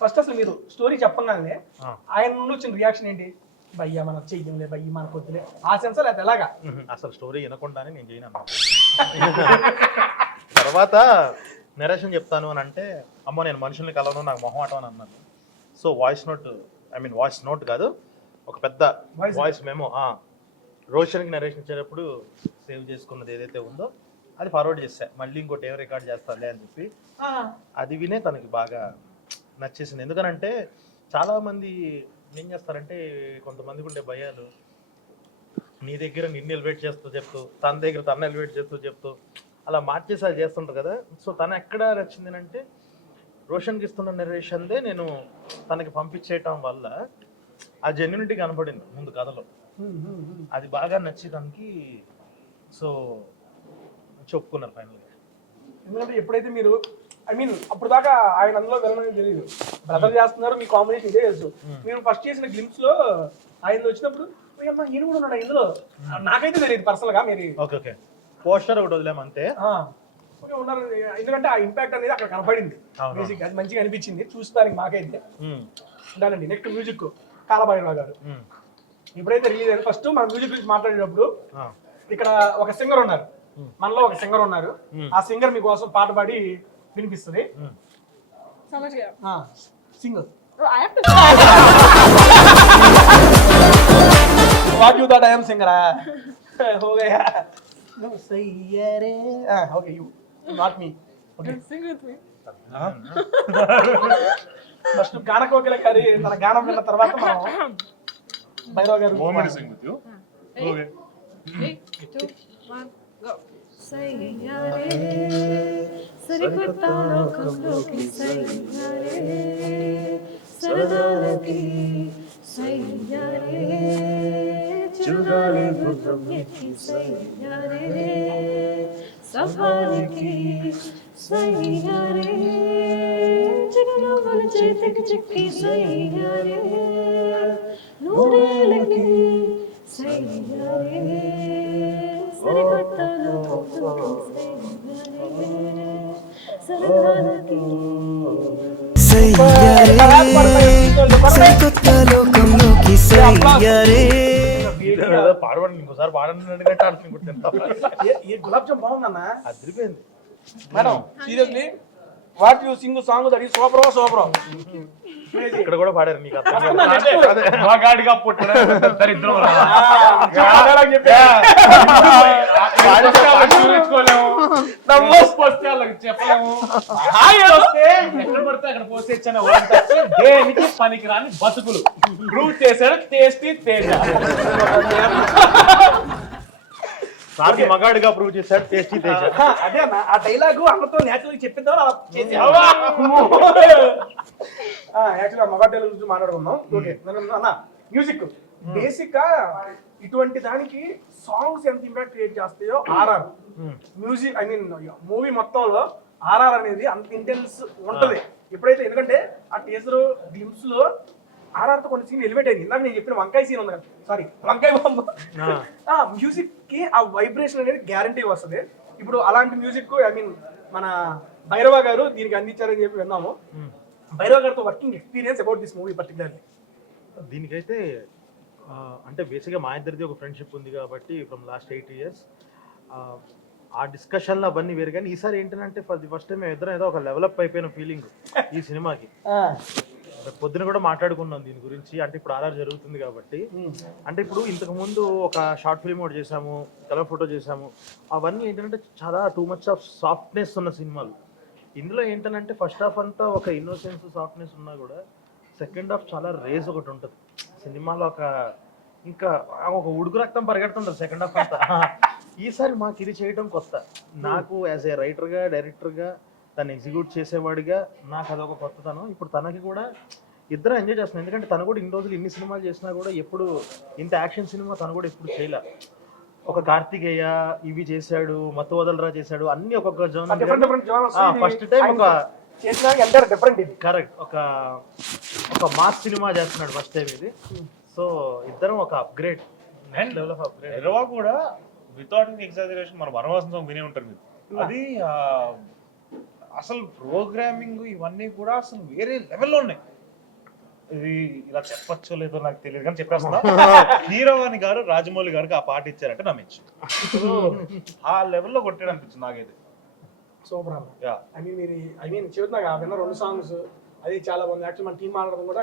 ఫస్ట్ అసలు మీరు స్టోరీ చెప్పగానే ఆయన నుండి వచ్చిన రియాక్షన్ ఏంటి? భయ్యా మన చెయ్యంలే, భయ్య మన కొద్దిలే, ఆ సెన్సర్ అది ఎలాగా? అసలు స్టోరీ వినకుండానే నేను చేయను. తర్వాత నెరేషన్ చెప్తాను అని అంటే, అమ్మ నేను మనుషుల్ని కలవను, నాకు మొహమాటం అని అన్నాను. సో వాయిస్ నోట్ కాదు, ఒక పెద్ద వాయిస్ మేము రోషన్కి నరేషన్ ఇచ్చేటప్పుడు సేవ్ చేసుకున్నది ఏదైతే ఉందో అది ఫార్వర్డ్ చేస్తా. మళ్ళీ ఇంకోటి ఏం రికార్డ్ చేస్తానులే అని చెప్పి అది వినే తనకి బాగా నచ్చేసింది. ఎందుకనంటే చాలామంది ఏం చేస్తారంటే, కొంతమందికి ఉండే భయాలు, నీ దగ్గర నిన్ను ఎలివేట్ చేస్తూ చెప్తూ, తన దగ్గర తను ఎలివేట్ చేస్తూ చెప్తూ అలా మార్చేసి అది చేస్తుంటారు కదా. సో తను ఎక్కడ నచ్చింది అంటే, రోషన్కి ఇస్తున్న నెరేషన్దే నేను తనకి పంపించేయటం వల్ల ఆ జెన్యునిటీ కనపడింది ముందు కథలో, అది బాగా నచ్చి దానికి సో చెప్పుకున్నారు ఫైనల్. ఎందుకంటే ఎప్పుడైతే మీరు అప్పుడు దాకా ఆయన అందులో వెళ్ళడం తెలియదు, బ్రదర్ చేస్తున్నారు, మీ కాంబినేషన్ ఇదే తెలుసు. మీరు ఫస్ట్ చేసిన గ్లిమ్స్ లో ఆయన వచ్చినప్పుడు అమ్మా ఈయన కూడా ఉన్నాడు ఇందులో, నాకైతే తెలియదు పర్సనల్ గా. మీరు ఓకే ఓకే పోస్టర్ ఒకటి వదిలేమంతే. ఓకే ఉన్నారు, ఎందుకంటే ఆ ఇంపాక్ట్ అనేది అక్కడ కనపడింది. బేసిక్ అది మంచిగా అనిపించింది చూస్తానికి మాకైతే. ఉండాలండి. నెక్స్ట్ మ్యూజిక్ కాలభైరవ గారు ఎప్పుడైతే రిలీజ్ అయింది ఫస్ట్ మన మ్యూజిక్ గురించి మాట్లాడేటప్పుడు ఇక్కడ ఒక సింగర్ ఉన్నారు, మనలో ఒక సింగర్ ఉన్నారు, ఆ సింగర్ మీకోసం పాట పాడి వినిపిస్తుంది. Singer what you thought I am singer हो गया no सही है रे okay you not me okay Sing with me. First గానకోకిల గారి తన గానం విన్న తర్వాత మనం Bhairav garu moment sing with you. Okay 3, 2, 1 go. సయ్యారే సరికొత్త లోకంలోకి సయ్యారే సరదాలకి సయ్యారే చుగాలి గుర్రంకి సయ్యారే సఫారీకి సయ్యారే జగనవల చేతికి చిక్కి సయ్యారే నూరేళ్ళకి సయ్యారే సరికొత్త లోకంలోకి సయ్యారే సరదాలకి లోకంలోకి సయ్యారే. పాడబడి ఇంకోసారి పాడండి అంటే ఈ గులాబ్ జామ్ బాగుందన్న, అదిరిపోయింది madam seriously what you sing song that is super super. ఇక్కడ కూడా పాడారు మీకు అర్థం మగాడిగా పుట్టిన దరిద్రం రా. చూపించుకోలేము, వస్తే వాళ్ళకి చెప్పలేము, వస్తే ఎక్కడ పడితే అక్కడ పోసేచ్చిన దేనికి పనికిరాని బతుకులు ప్రూవ్ చేశాడు టేస్టీ తేజ. సాకి మగాడిగా ప్రూవ్ చేశాడు టేస్టీ తేజ. అదే అన్న ఆ డైలాగ్ అన్నతో నేచురల్ చెప్పిద్దాం అలా చేసి యాక్చువల్గా మగ డైలాగ్ గురించి మాట్లాడుకుందాం. ఓకే అన్న మ్యూజిక్ బేసిక్ గా ఇటువంటి దానికి సాంగ్స్ ఎంత ఇంపాక్ట్ క్రియేట్ చేస్తాయో ఆర్ఆర్ మ్యూజిక్ మూవీ మొత్తంలో ఆర్ఆర్ అనేది అంత ఇంటెన్స్ ఉంటది ఎప్పుడైతే. ఎందుకంటే ఆ టీజర్ గ్లిమ్స్ లో ఆర్ఆర్ తో కొన్ని సీన్ ఎలివేట్ అయింది. ఇందాక నేను చెప్పిన వంకాయ సీన్ ఉంది కదా, సారీ వంకాయ బొమ్మ, ఆ మ్యూజిక్ కి ఆ వైబ్రేషన్ అనేది గ్యారంటీ వస్తుంది. ఇప్పుడు అలాంటి మ్యూజిక్ మన భైరవ గారు దీనికి అందించారని చెప్పి విన్నాము. భైరవ గారితో working experience about this movie particularly. దీనికైతే అంటే బేసిక్గా మా ఇద్దరిది ఒక ఫ్రెండ్షిప్ ఉంది కాబట్టి ఫ్రమ్ లాస్ట్ 8 years ఆ డిస్కషన్లు అవన్నీ వేరు. కానీ ఈసారి ఏంటంటే ఫర్ ది ఫస్ట్ టైం మేము ఇద్దరం ఏదో ఒక డెవలప్ అయిపోయిన ఫీలింగ్ ఈ సినిమాకి. పొద్దున కూడా మాట్లాడుకున్నాం దీని గురించి. అంటే ఇప్పుడు ఆర్ఆర్ జరుగుతుంది కాబట్టి, అంటే ఇప్పుడు ఇంతకు ముందు ఒక షార్ట్ ఫిల్మ్ ఒకటి చేసాము, కలర్ ఫోటో చేసాము, అవన్నీ ఏంటంటే చాలా టూ మచ్ ఆఫ్ సాఫ్ట్నెస్ ఉన్న సినిమాలు. ఇందులో ఏంటంటే ఫస్ట్ హాఫ్ అంతా ఒక ఇన్నోసెన్స్ సాఫ్ట్నెస్ ఉన్నా కూడా సెకండ్ హాఫ్ చాలా రేజ్ ఒకటి ఉంటుంది సినిమాలో. ఇంకా ఒక ఉడుకు రక్తం పరిగెడుతుంటుంది సెకండ్ హాఫ్ అంతా. ఈసారి మాకు ఇది చేయడం కొత్త. నాకు యాజ్ ఏ రైటర్గా డైరెక్టర్గా తను ఎగ్జిక్యూట్ చేసేవాడిగా నాకు అదొక కొత్తతనం. ఇప్పుడు తనకి కూడా ఇద్దరు ఎంజాయ్ చేస్తున్నాం. ఎందుకంటే తను కూడా ఇన్ని రోజులు ఇన్ని సినిమాలు చేసినా కూడా ఎప్పుడు ఇంత యాక్షన్ సినిమా తను కూడా ఎప్పుడు చేయలే. ఒక కార్తికేయ ఇవి చేశాడు, మత్తు వదలరా చేశాడు, అన్ని ఒక్కొక్క జోన్. ఫస్ట్ టైం ఒక కరెక్ట్ ఒక మాస్ సినిమా చేస్తున్నాడు ఫస్ట్ టైం ఇది. సో ఇద్దరం ఒక అప్గ్రేడ్ డెవలప్ అప్గ్రేడ్. ఎరవా కూడా వితౌట్ ఎగ్జాజరేషన్ మన వనవాసం సాంగ్ వినే ఉంటారు మీరు. అది అసలు ప్రోగ్రామింగ్ ఇవన్నీ కూడా అసలు వేరే లెవెల్లో ఉన్నాయి. ఇది ఇలా చెప్పచ్చో లేదో నాకు తెలియదు కానీ చెప్పేస్తున్నా. హీరోవాణి గారు రాజమౌళి గారికి ఆ పాట ఇచ్చారంటే నమ్మచ్చు. ఆ లెవెల్లో కొట్టాడు అనిపించింది నాకైతే. సూపర్ మీరు చెబుతున్నా విన్న 2 సాంగ్స్ అది చాలా బాగుంది. యాక్చువల్ మన టీం మాట్లాడడం కూడా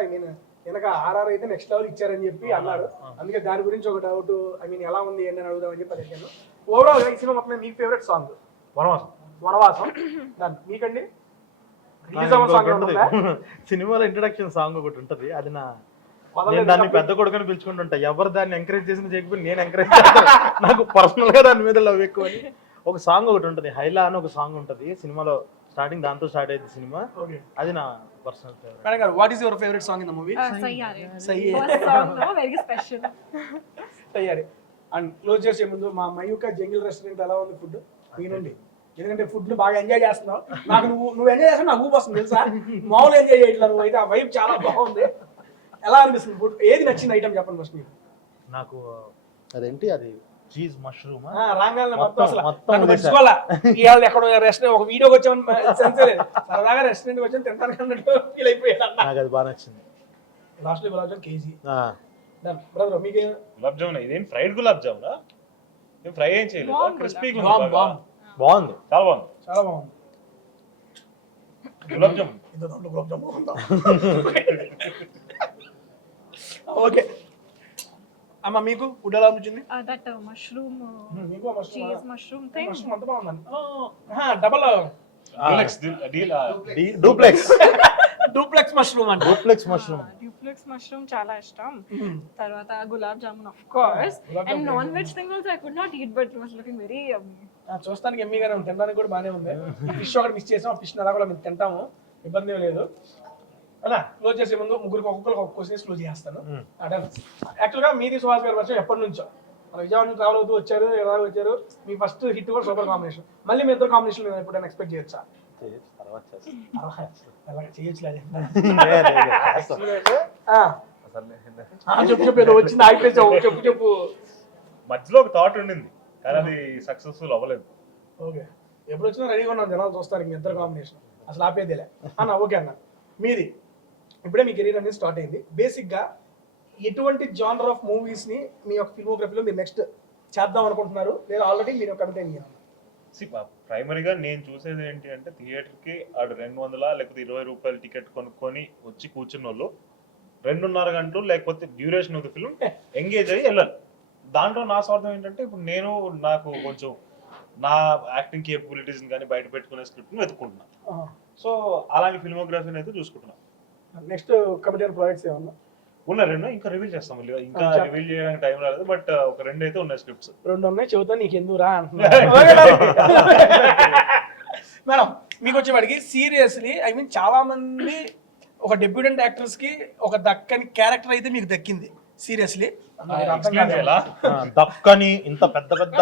వెనక ఆర్ఆర్ అయితే నెక్స్ట్ లెవెల్ ఇచ్చారని చెప్పి అన్నారు. అందుకే దాని గురించి ఒక డౌట్ ఎలా ఉంది ఏంటని అడుగుదామని చెప్పి అడిగాను. ఓవరాల్ ఈ సినిమా మొత్తం మీ ఫేవరెట్ సాంగ్ వనవాసం దాన్ని మీకండి? సినిమాలో ఇంట్రడక్షన్ సాంగ్ ఒకటి ఉంటది, అది నేను దాన్ని పెద్ద కొడుకుని పిలుచుకుంటుంటా. ఎవరు దాన్ని ఎంకరేజ్ చేసిన చేయకపోయి నేను ఎంకరేజ్ చేస్తాను. నాకు పర్సనల్ గా దాని మీద లవ్ ఎక్కువ అని. ఒక సాంగ్ ఒకటి ఉంటుంది, హైలా అని ఒక సాంగ్ ఉంటుంది సినిమాలో స్టార్టింగ్ దాంతో స్టార్ట్ అయింది సినిమా. ఓకే అది నా పర్సనల్ ఫేవరెట్. మేడం గారు, what is your favourite song in the movie? Sayyare. Sayyare. First song, no, very special. తయారీ. అండ్ క్లోజ్ చేసే ముందు మా మయూక జంగిల్ రెస్టారెంట్ ఎలా ఉంది ఫుడ్ మీ నుండి? ఎందుకంటే ఫుడ్ బాగా ఎంజాయ్ చేస్తున్నావు. నాకు నువ్వు ఎంజాయ్ చేస్తావు, నాకు ఊపు వస్తుంది తెలుసా. మామూలు ఎంజాయ్ చేయట్లేదు నువ్వు అయితే. ఆ వైబ్ చాలా బాగుంది. ఎలా అనిపిస్తుంది ఫుడ్? ఏది నచ్చింది ఐటమ్ చెప్పండి ఫస్ట్ మీరు. నాకు అదేంటి అది చీజ్ మష్రూమ్ రాగానే మొత్తం మొత్తం అసలు మొత్తం నన్ను వదిలేసా. మర్చిపోవాలా. ఇవాళ ఎక్కడో రెస్టారెంట్ ఒక వీడియోకి వచ్చామని సెన్సే లేదు. సరదాగా రెస్టారెంట్కి వచ్చాను తింటాను అన్నట్టు ఫీల్ అయిపోయాడు అన్న. నాకు అది బాగా నచ్చింది. లాస్ట్లో గులాబ్ జామ్ కేజీ. ఆ, బ్రదర్ మీకేం? గులాబ్ జామున్ ఇదేం ఫ్రైడ్ గులాబ్ జామునా? ఏం ఫ్రై ఏం చేయలేదు, Warm క్రిస్పీగా బామ్ ఉంది, బామ్ బాగుంది. చాలా బాగుంది చాలా బాగుంది. గులాబ్ జామున్. ఇంత దాంట్లో గులాబ్ జామ్ బాగుందా? ఓకే అమ్మ, మీకు ఫుడ్ ఎలా అనిపించింది? That mushroom, మీకు cheese mushroom thing. మష్రూమ్ అంత బాగుందండి. డబల్ డూప్లెక్స్ డూప్లెక్స్ మష్రూమ్ అండి. Duplex mushroom. Duplex mushroom చాలా ఇష్టం. తర్వాత gulab jamun of course. And non veg thing also I could not eat but it was looking very yummy. చూస్తానికి ఎమ్మీగానే ఉంది, తినడానికి కూడా బాగానే ఉంది. ఫిష్ ఒకటి మిస్ చేసాం, ఫిష్ అలా కూడా మేము తింటాము, ఇబ్బంది ఏం లేదు. అలా క్లోజ్ చేసే ముందు ముగ్గురికి ఒక్కొక్కరికి ఒక క్వశ్చన్స్ క్లోజ్ చేస్తాను. యాక్చువల్గా మీది సుహాస్ గారి వర్షం ఎప్పటి నుంచో మన విజయవాడ నుంచి ట్రావెల్ అవుతూ వచ్చారు, ఎలా వచ్చారు, మీ ఫస్ట్ హిట్ కూడా సూపర్ కాంబినేషన్. మళ్ళీ మీ ఇద్దరు కాంబినేషన్ ఎప్పుడైనా ఎక్స్పెక్ట్ చేయొచ్చా? తర్వాత చేస్తాను. అలా చేయొచ్చు లేదు. అసలు చెప్పు చెప్పు, ఏదో వచ్చింది ఆగిపోయావు, చెప్పు చెప్పు. మధ్యలో ఒక థాట్ ఉండింది కానీ అది సక్సెస్ఫుల్ అవ్వలేదు. ఓకే, ఎప్పుడు వచ్చినా రెడీగా ఉన్నాను జనాలు చూస్తారు మీ ఇద్దరు కాంబినేషన్, అసలు ఆపేదిలే అన్న. ఓకే అన్న, మీది ఇప్పుడే మీ కెరీర్ అనేది స్టార్ట్ అయింది. బేసిక్గా ఎటువంటి జానర్ ఆఫ్ మూవీస్ని మీ యొక్క ఫిల్మోగ్రఫీలో మీరు నెక్స్ట్ చేద్దాం అనుకుంటున్నారు, లేదా ఆల్రెడీ మీరు కమిట్ అయ్యారు? ప్రైమరీగా నేను చూసేది ఏంటి అంటే థియేటర్కి ఆడు 200 లేకపోతే 20 రూపాయలు టికెట్ కొనుక్కొని వచ్చి కూర్చున్న వాళ్ళు 2.5 గంటలు లేకపోతే duration of the film engage అయ్యి వెళ్ళాలి. దాంట్లో నా స్వార్థం ఏంటంటే ఇప్పుడు నాకు కొంచెం నా యాక్టింగ్ కేపబిలిటీస్ కానీ బయట పెట్టుకునే స్క్రిప్ట్ని వెతుక్కుంటున్నాను. సో అలాంటి ఫిల్మోగ్రఫీని అయితే చూసుకుంటున్నాను. నెక్స్ట్ కమిటీ ప్రాజెక్ట్స్ ఏమన్నా ఉన్న 2 ఇంకా రివీల్ చేస్తాం, ఇంకా రివీల్ చేయడానికి టైం రాలేదు, బట్ ఒక 2 అయితే ఉన్నాయి స్క్రిప్ట్స్. 2 ఉన్నాయి, చెబుతా నీకు ఎందుకు రా అంటున్నా. మేడం మీకు వచ్చేవాడికి సీరియస్లీ ఐ మీన్ చాలా మంది ఒక డెబ్యూటెంట్ యాక్టర్స్ కి ఒక దక్కని క్యారెక్టర్ అయితే మీకు దక్కింది. సీరియస్లీ దక్కని ఇంత పెద్ద పెద్ద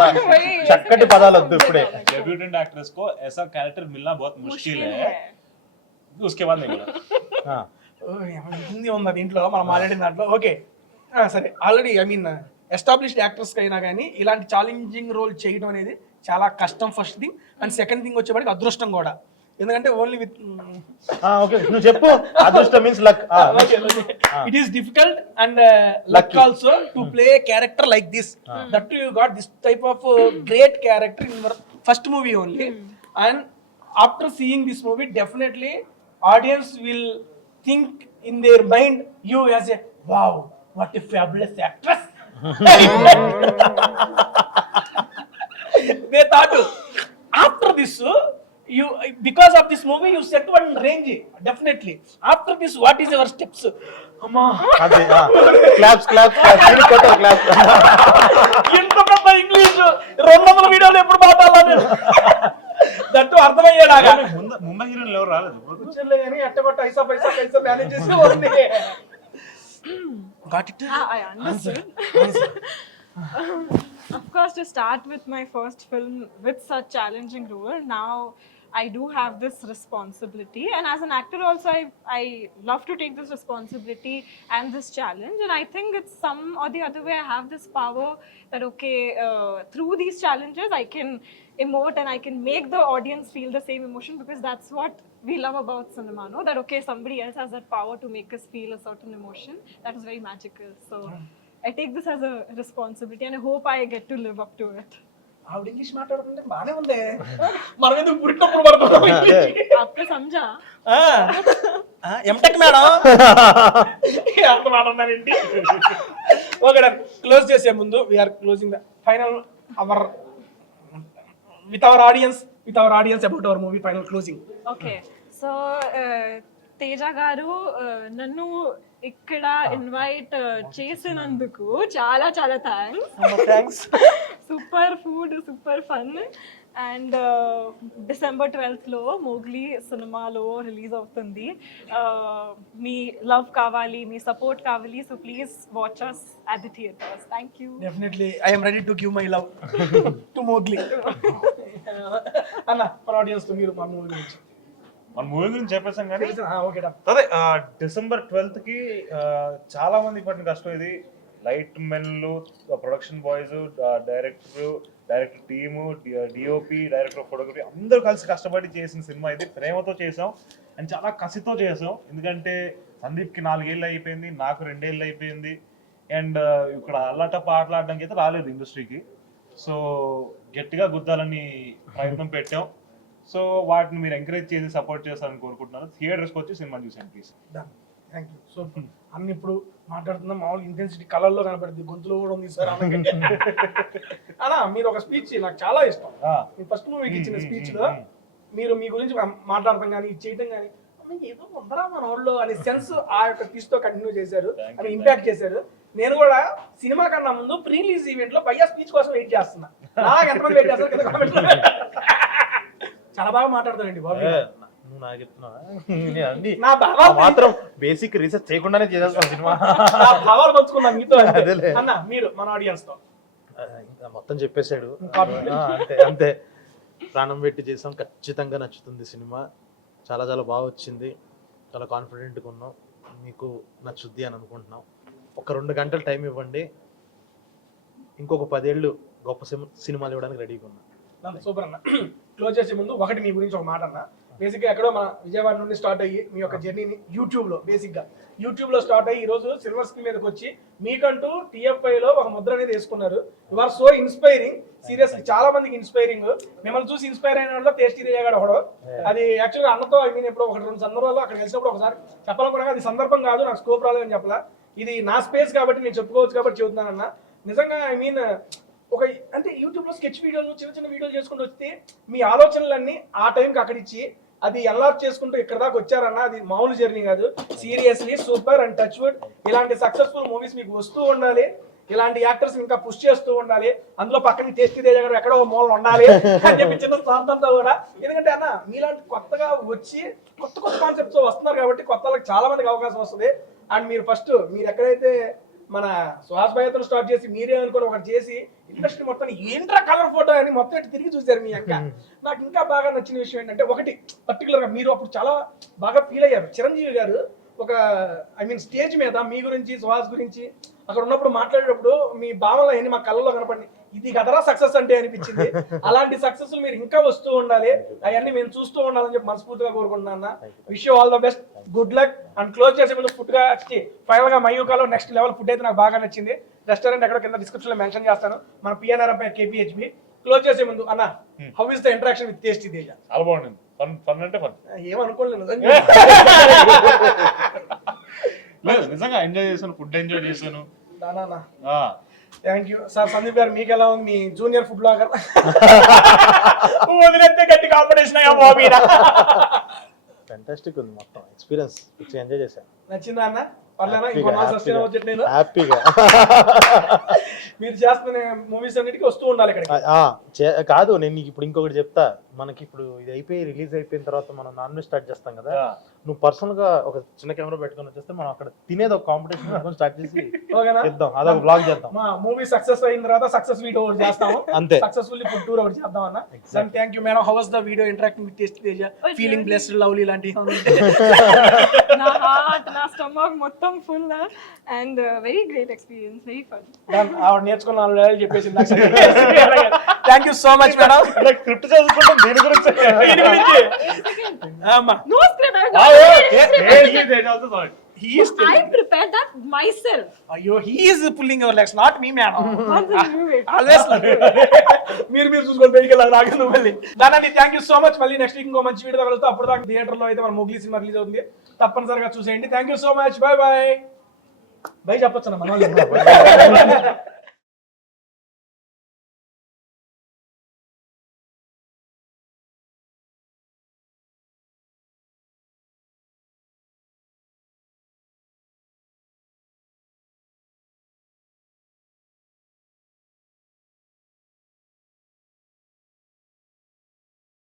చక్కటి పదాలు వద్దు ఇప్పుడే. डेब्यूटेंट एक्ट्रेस को ऐसा कैरेक्टर मिलना बहुत मुश्किल है. उसके बाद नहीं बोला. హిందీ ఉంది దీంట్లో మనం మాట్లాడిన దాంట్లో. ఓకే సరే, ఆల్రెడీ ఐ మీన్ ఎస్టాబ్లిష్డ్ యాక్టర్స్కి అయినా కానీ ఇలాంటి ఛాలెంజింగ్ రోల్ చేయడం అనేది చాలా కష్టం first thing. And second thing వచ్చేవాడికి అదృష్టం కూడా. ఎందుకంటే ఓన్లీ విత్ ఓకే నువ్వు చెప్పు. అదృష్టం means luck. It is difficult and luck also to play character like this. That you got this type of great character in your first movie only. And after seeing this movie definitely audience will think in their mind you as a wow, what a fabulous actress. They thought after this you, because of this movie you set one range definitely. After this what is your steps? Amma అదే claps claps claps కొట్టారు claps. ఎంత పెద్ద English 200 వీడియోలు ఎప్పుడు మాట్లాడాలి that అర్థమయ్యేలాగా. ముంబై హీరోలు ఎవరు రాలేదు కూర్చోలే కానీ ఎట్టగొట్ట ఐసా పైసా పైసా మేనేజ్ చేసి only got it. I understood. Of course, to start with my first film with such challenging role, now I do have this responsibility, and as an actor also I love to take this responsibility and this challenge, and I think it's some or the other way I have this power that okay, through these challenges I can emote and I can make the audience feel the same emotion, because that's what we love about cinema, no? That okay, somebody else has that power to make us feel a certain emotion. That is very magical. So I take this as a responsibility and I hope I get to live up to it. ఆవిడ English మాట్లాడుతుంటే బానే ఉంది, మనం ఎందుకు పుట్టినప్పుడు పడుతున్నాం English? After Samja. ఎంటెక్ madam అంత మాట్లాడానండి. ఓకే క్లోజ్ చేసే ముందు we're closing the final hour with our audience about our movie, final closing. Okay, so Teja garu nannu ikkada invite చేసినందుకు చాలా చాలా thanks. Thanks. Super food, super fun. And December 12th లో Mowgli సినిమాలో release అవుతుంది. మీ love కావాలి, మీ support కావాలి, so please watch us at the theatres. Thank you. Definitely I'm ready to give my love to Mowgli. అన్న మన audience తో మీరు మన మూవీ గురించి మన మూవీ గురించి చెప్పేసాం కానీ ఓకే అదే December 12th కి చాలా మంది పట్టిన కష్టం ఇది. లైట్ మెన్లు, production boys, director team, DOP, director of photography అందరూ కలిసి కష్టపడి చేసిన సినిమా ఇది. ప్రేమతో చేసాం అండ్ చాలా కసితో చేసాం. ఎందుకంటే సందీప్కి 4 ఏళ్ళు అయిపోయింది, నాకు 2 ఏళ్ళు అయిపోయింది. అండ్ ఇక్కడ అల్లాటప్ప ఆటలాడడానికి అయితే రాలేదు ఇండస్ట్రీకి. సో గట్టిగా గుద్దాలని ప్రయత్నం పెట్టాం. సో వాటిని మీరు ఎంకరేజ్ చేసి సపోర్ట్ చేస్తారని కోరుకుంటున్నాను. థియేటర్స్కి వచ్చి సినిమా చూసాను ప్లీజ్. Thank you. సో అన్ని ఇప్పుడు మాట్లాడుతున్నా మామూలు ఇంటెన్సిటీ కలర్లో కనపడుతుంది, గొంతులో కూడా ఉంది సార్. అలా మీరు ఒక స్పీచ్ నాకు చాలా ఇష్టం. మీ ఫస్ట్ మూవీకి ఇచ్చిన స్పీచ్ లో మీరు మీ గురించి మాట్లాడటం కానీ ఇది చేయటం కానీ ఏదో ఉందరా మన వాళ్ళు అనే సెన్స్ ఆ యొక్క పీస్ తో కంటిన్యూ చేశారు, అని ఇంపాక్ట్ చేశారు. నేను కూడా సినిమా కన్నా ముందు ప్రీ రిలీజ్ ఈవెంట్ లో భయ్యా స్పీచ్ కోసం వెయిట్ చేస్తున్నా. నాకు ఎంతమంది వెయిట్ చేస్తారు కింద కామెంట్ లో. చాలా బాగా మాట్లాడతానండి బాబు. నువ్వు నాకు చెప్తున్నావా? నా భావాలు మాత్రం బేసిక్ రీసెర్చ్ చేయకుండానే చేసేస్తాను సినిమా. నా భావాలు పంచుకున్నా మీతో. అన్న మీరు మన ఆడియన్స్ తో మొత్తం చెప్పేశాడు. అంతే అంతే, ప్రాణం పెట్టి చేసాం. ఖచ్చితంగా నచ్చుతుంది సినిమా. చాలా చాలా బాగా వచ్చింది. చాలా కాన్ఫిడెంట్గా ఉన్నాం. మీకు నచ్చుద్ది అని అనుకుంటున్నాం. ఒక 2 గంటలు టైం ఇవ్వండి, ఇంకొక 10 ఏళ్ళు గొప్ప సినిమాలు ఇవ్వడానికి రెడీగా ఉన్నాం. సూపర్ అన్న. క్లోజ్ చేసే ముందు ఒకటి మీ గురించి ఒక మాట అన్న. బేసిక్గా ఎక్కడో మన విజయవాడ నుండి స్టార్ట్ అయ్యి మీ యొక్క జర్నీని యూట్యూబ్లో స్టార్ట్ అయ్యి ఈరోజు సిల్వర్ స్క్రీన్ మీదకి వచ్చి మీకంటూ TFIలో ఒక ముద్ర అనేది వేసుకున్నారు. You are so inspiring. Seriously చాలా మందికి ఇన్స్పైరింగ్. మిమ్మల్ని చూసి ఇన్స్పైర్ అయిన వాళ్ళు టేస్టీ రేగాడు ఒకడు. అది యాక్చువల్గా అన్నతో ఎప్పుడు 1-2 సందర్భాల్లో అక్కడ కలిసినప్పుడు ఒకసారి చెప్పాలనుకున్నా, అది సందర్భం కాదు, నాకు స్కోప్ రాలేదని చెప్పలా. ఇది నా స్పేస్ కాబట్టి నేను చెప్పుకోవచ్చు కాబట్టి చెబుతున్నాను అన్న. నిజంగా ఒక అంటే యూట్యూబ్లో స్కెచ్ వీడియోలు చిన్న వీడియోలు చేసుకుంటూ వస్తే మీ ఆలోచనలన్నీ ఆ టైంకి అక్కడ ఇచ్చి అది ఎన్లార్జ్ చేసుకుంటూ ఇక్కడ దాకా వచ్చారన్న. అది మామూలు జర్నీ కాదు. Seriously super and touch wood. ఇలాంటి సక్సెస్ఫుల్ మూవీస్ మీకు వస్తూ ఉండాలి. ఇలాంటి యాక్టర్స్ ఇంకా పుష్ చేస్తూ ఉండాలి. అందులో పక్కన టేస్టీ తేజ గారు ఎక్కడో మూలం ఉండాలి అని చెప్పి చిన్న స్వార్థంతో కూడా. ఎందుకంటే అన్న మీలాంటి కొత్తగా వచ్చి కొత్త కాన్సెప్ట్స్ వస్తున్నారు కాబట్టి కొత్త వాళ్ళకి చాలా మందికి అవకాశం వస్తుంది. అండ్ మీరు ఎక్కడైతే మన సుహాస్ భయ్యతో స్టార్ట్ చేసి మీరే అనుకుని ఒకటి చేసి ఇండస్ట్రీ మొత్తం ఏంట్రా కలర్ ఫోటో అని మొత్తం తిరిగి చూశారు మీ అంక. నాకు ఇంకా బాగా నచ్చిన విషయం ఏంటంటే ఒకటి పర్టికులర్గా మీరు అప్పుడు చాలా బాగా ఫీల్ అయ్యారు. చిరంజీవి గారు ఒక స్టేజ్ మీద మీ గురించి సుహాస్ గురించి అక్కడ ఉన్నప్పుడు మాట్లాడేటప్పుడు మీ భావనలు అన్ని మా కళ్ళలో కనపడి ఇది కదరా సక్సెస్ అంటే అనిపించింది. అలాంటి సక్సెస్ మీరు ఇంకా వస్తూ ఉండాలి, అవన్నీ మేము చూస్తూ ఉండాలని చెప్పి మనస్ఫూర్తిగా కోరుకుంటున్నా. Wish you all the best, good luck. And close చేసే ముందు ఫుడ్ గా ఫైనల్ గా మయూకాలో నెక్స్ట్ లెవెల్ ఫుడ్ అయితే నాకు బాగా నచ్చింది. రెస్టారెంట్ ఎక్కడో కింద డిస్క్రిప్షన్ లో మెన్షన్ చేస్తాను, మన PNR KPHB. క్లోజ్ చేసే ముందు అన్న, how is the interaction with tasty Teja? చాలా బాగుంది. ఫన్ అంటే ఫన్. ఏమనుకోలేదు లేదు, నిజంగా ఎంజాయ్ చేశాను, ఫుడ్ ఎంజాయ్ చేశాను. Thank you sir. Sandeep garu మీకు ఎలా ఉంది? మీ జూనియర్ ఫుడ్ బ్లాగర్ వదిలేస్తే గట్టి కాంపిటీషన్ అయ్యా బాబీ. ఫ్యాంటాస్టిక్ ఉంది, మొత్తం ఎక్స్పీరియన్స్ ఎంజాయ్ చేశాను. నచ్చిందా అన్న? పర్లేనా? ఇంకో నేను హ్యాపీగా. మీరు చేస్తున్న మూవీస్ అన్నిటికీ వస్తూ ఉండాలి ఇక్కడ. కాదు, నేను నీకు ఇప్పుడు ఇంకొకటి చెప్తా. మనకి ఇప్పుడు ఇది రిలీజ్ అయిపోయిన తర్వాత మనం నాన్ వెజ్ స్టార్ట్ చేస్తాం కదా. నువ్వు పర్సనల్ గా ఒక చిన్న కెమెరా పెట్టుకొని వచ్చేస్తే మనం అక్కడ తినేది ఒక కాంపిటీషన్ స్టార్ట్ చేసి ఇద్దాం, అదొక బ్లాగ్ చేద్దాం. మా మూవీ సక్సెస్ అయిన తర్వాత సక్సెస్ వీడియో ఒకటి చేస్తాము. అంతే, సక్సెస్ఫుల్లీ ఫుడ్ టూర్ ఒకటి చేద్దాం అన్న. Thank you madam. How was the video interacting with tasty Teja? Feeling blessed, lovely లాంటి నా హార్ట్, నా స్టమక్ మొత్తం full and very great experience, very fun. ఆవిడ నేర్చుకున్న చెప్పేసి. Thank you so much madam. Script చదువుకుంటాం దీని గురించి. No script. I prepared that myself. అయ్యో, he is pulling your legs, not me madam. Always. మీరు చూసుకొని బయటికి వెళ్ళాలి, నాకు మళ్ళీ. దానండి, థ్యాంక్ యూ సో మచ్. మళ్ళీ నెక్స్ట్ వీక్ ఇంకో మంచి వీడియో కలుగుతాం. అప్పుడు దాకా థియేటర్ లో అయితే మన మోగ్లీ సినిమా రిలీజ్ అవుతుంది, తప్పనిసరిగా చూసేయండి. Thank you so much. Bye bye. Bye చెప్పొచ్చు మన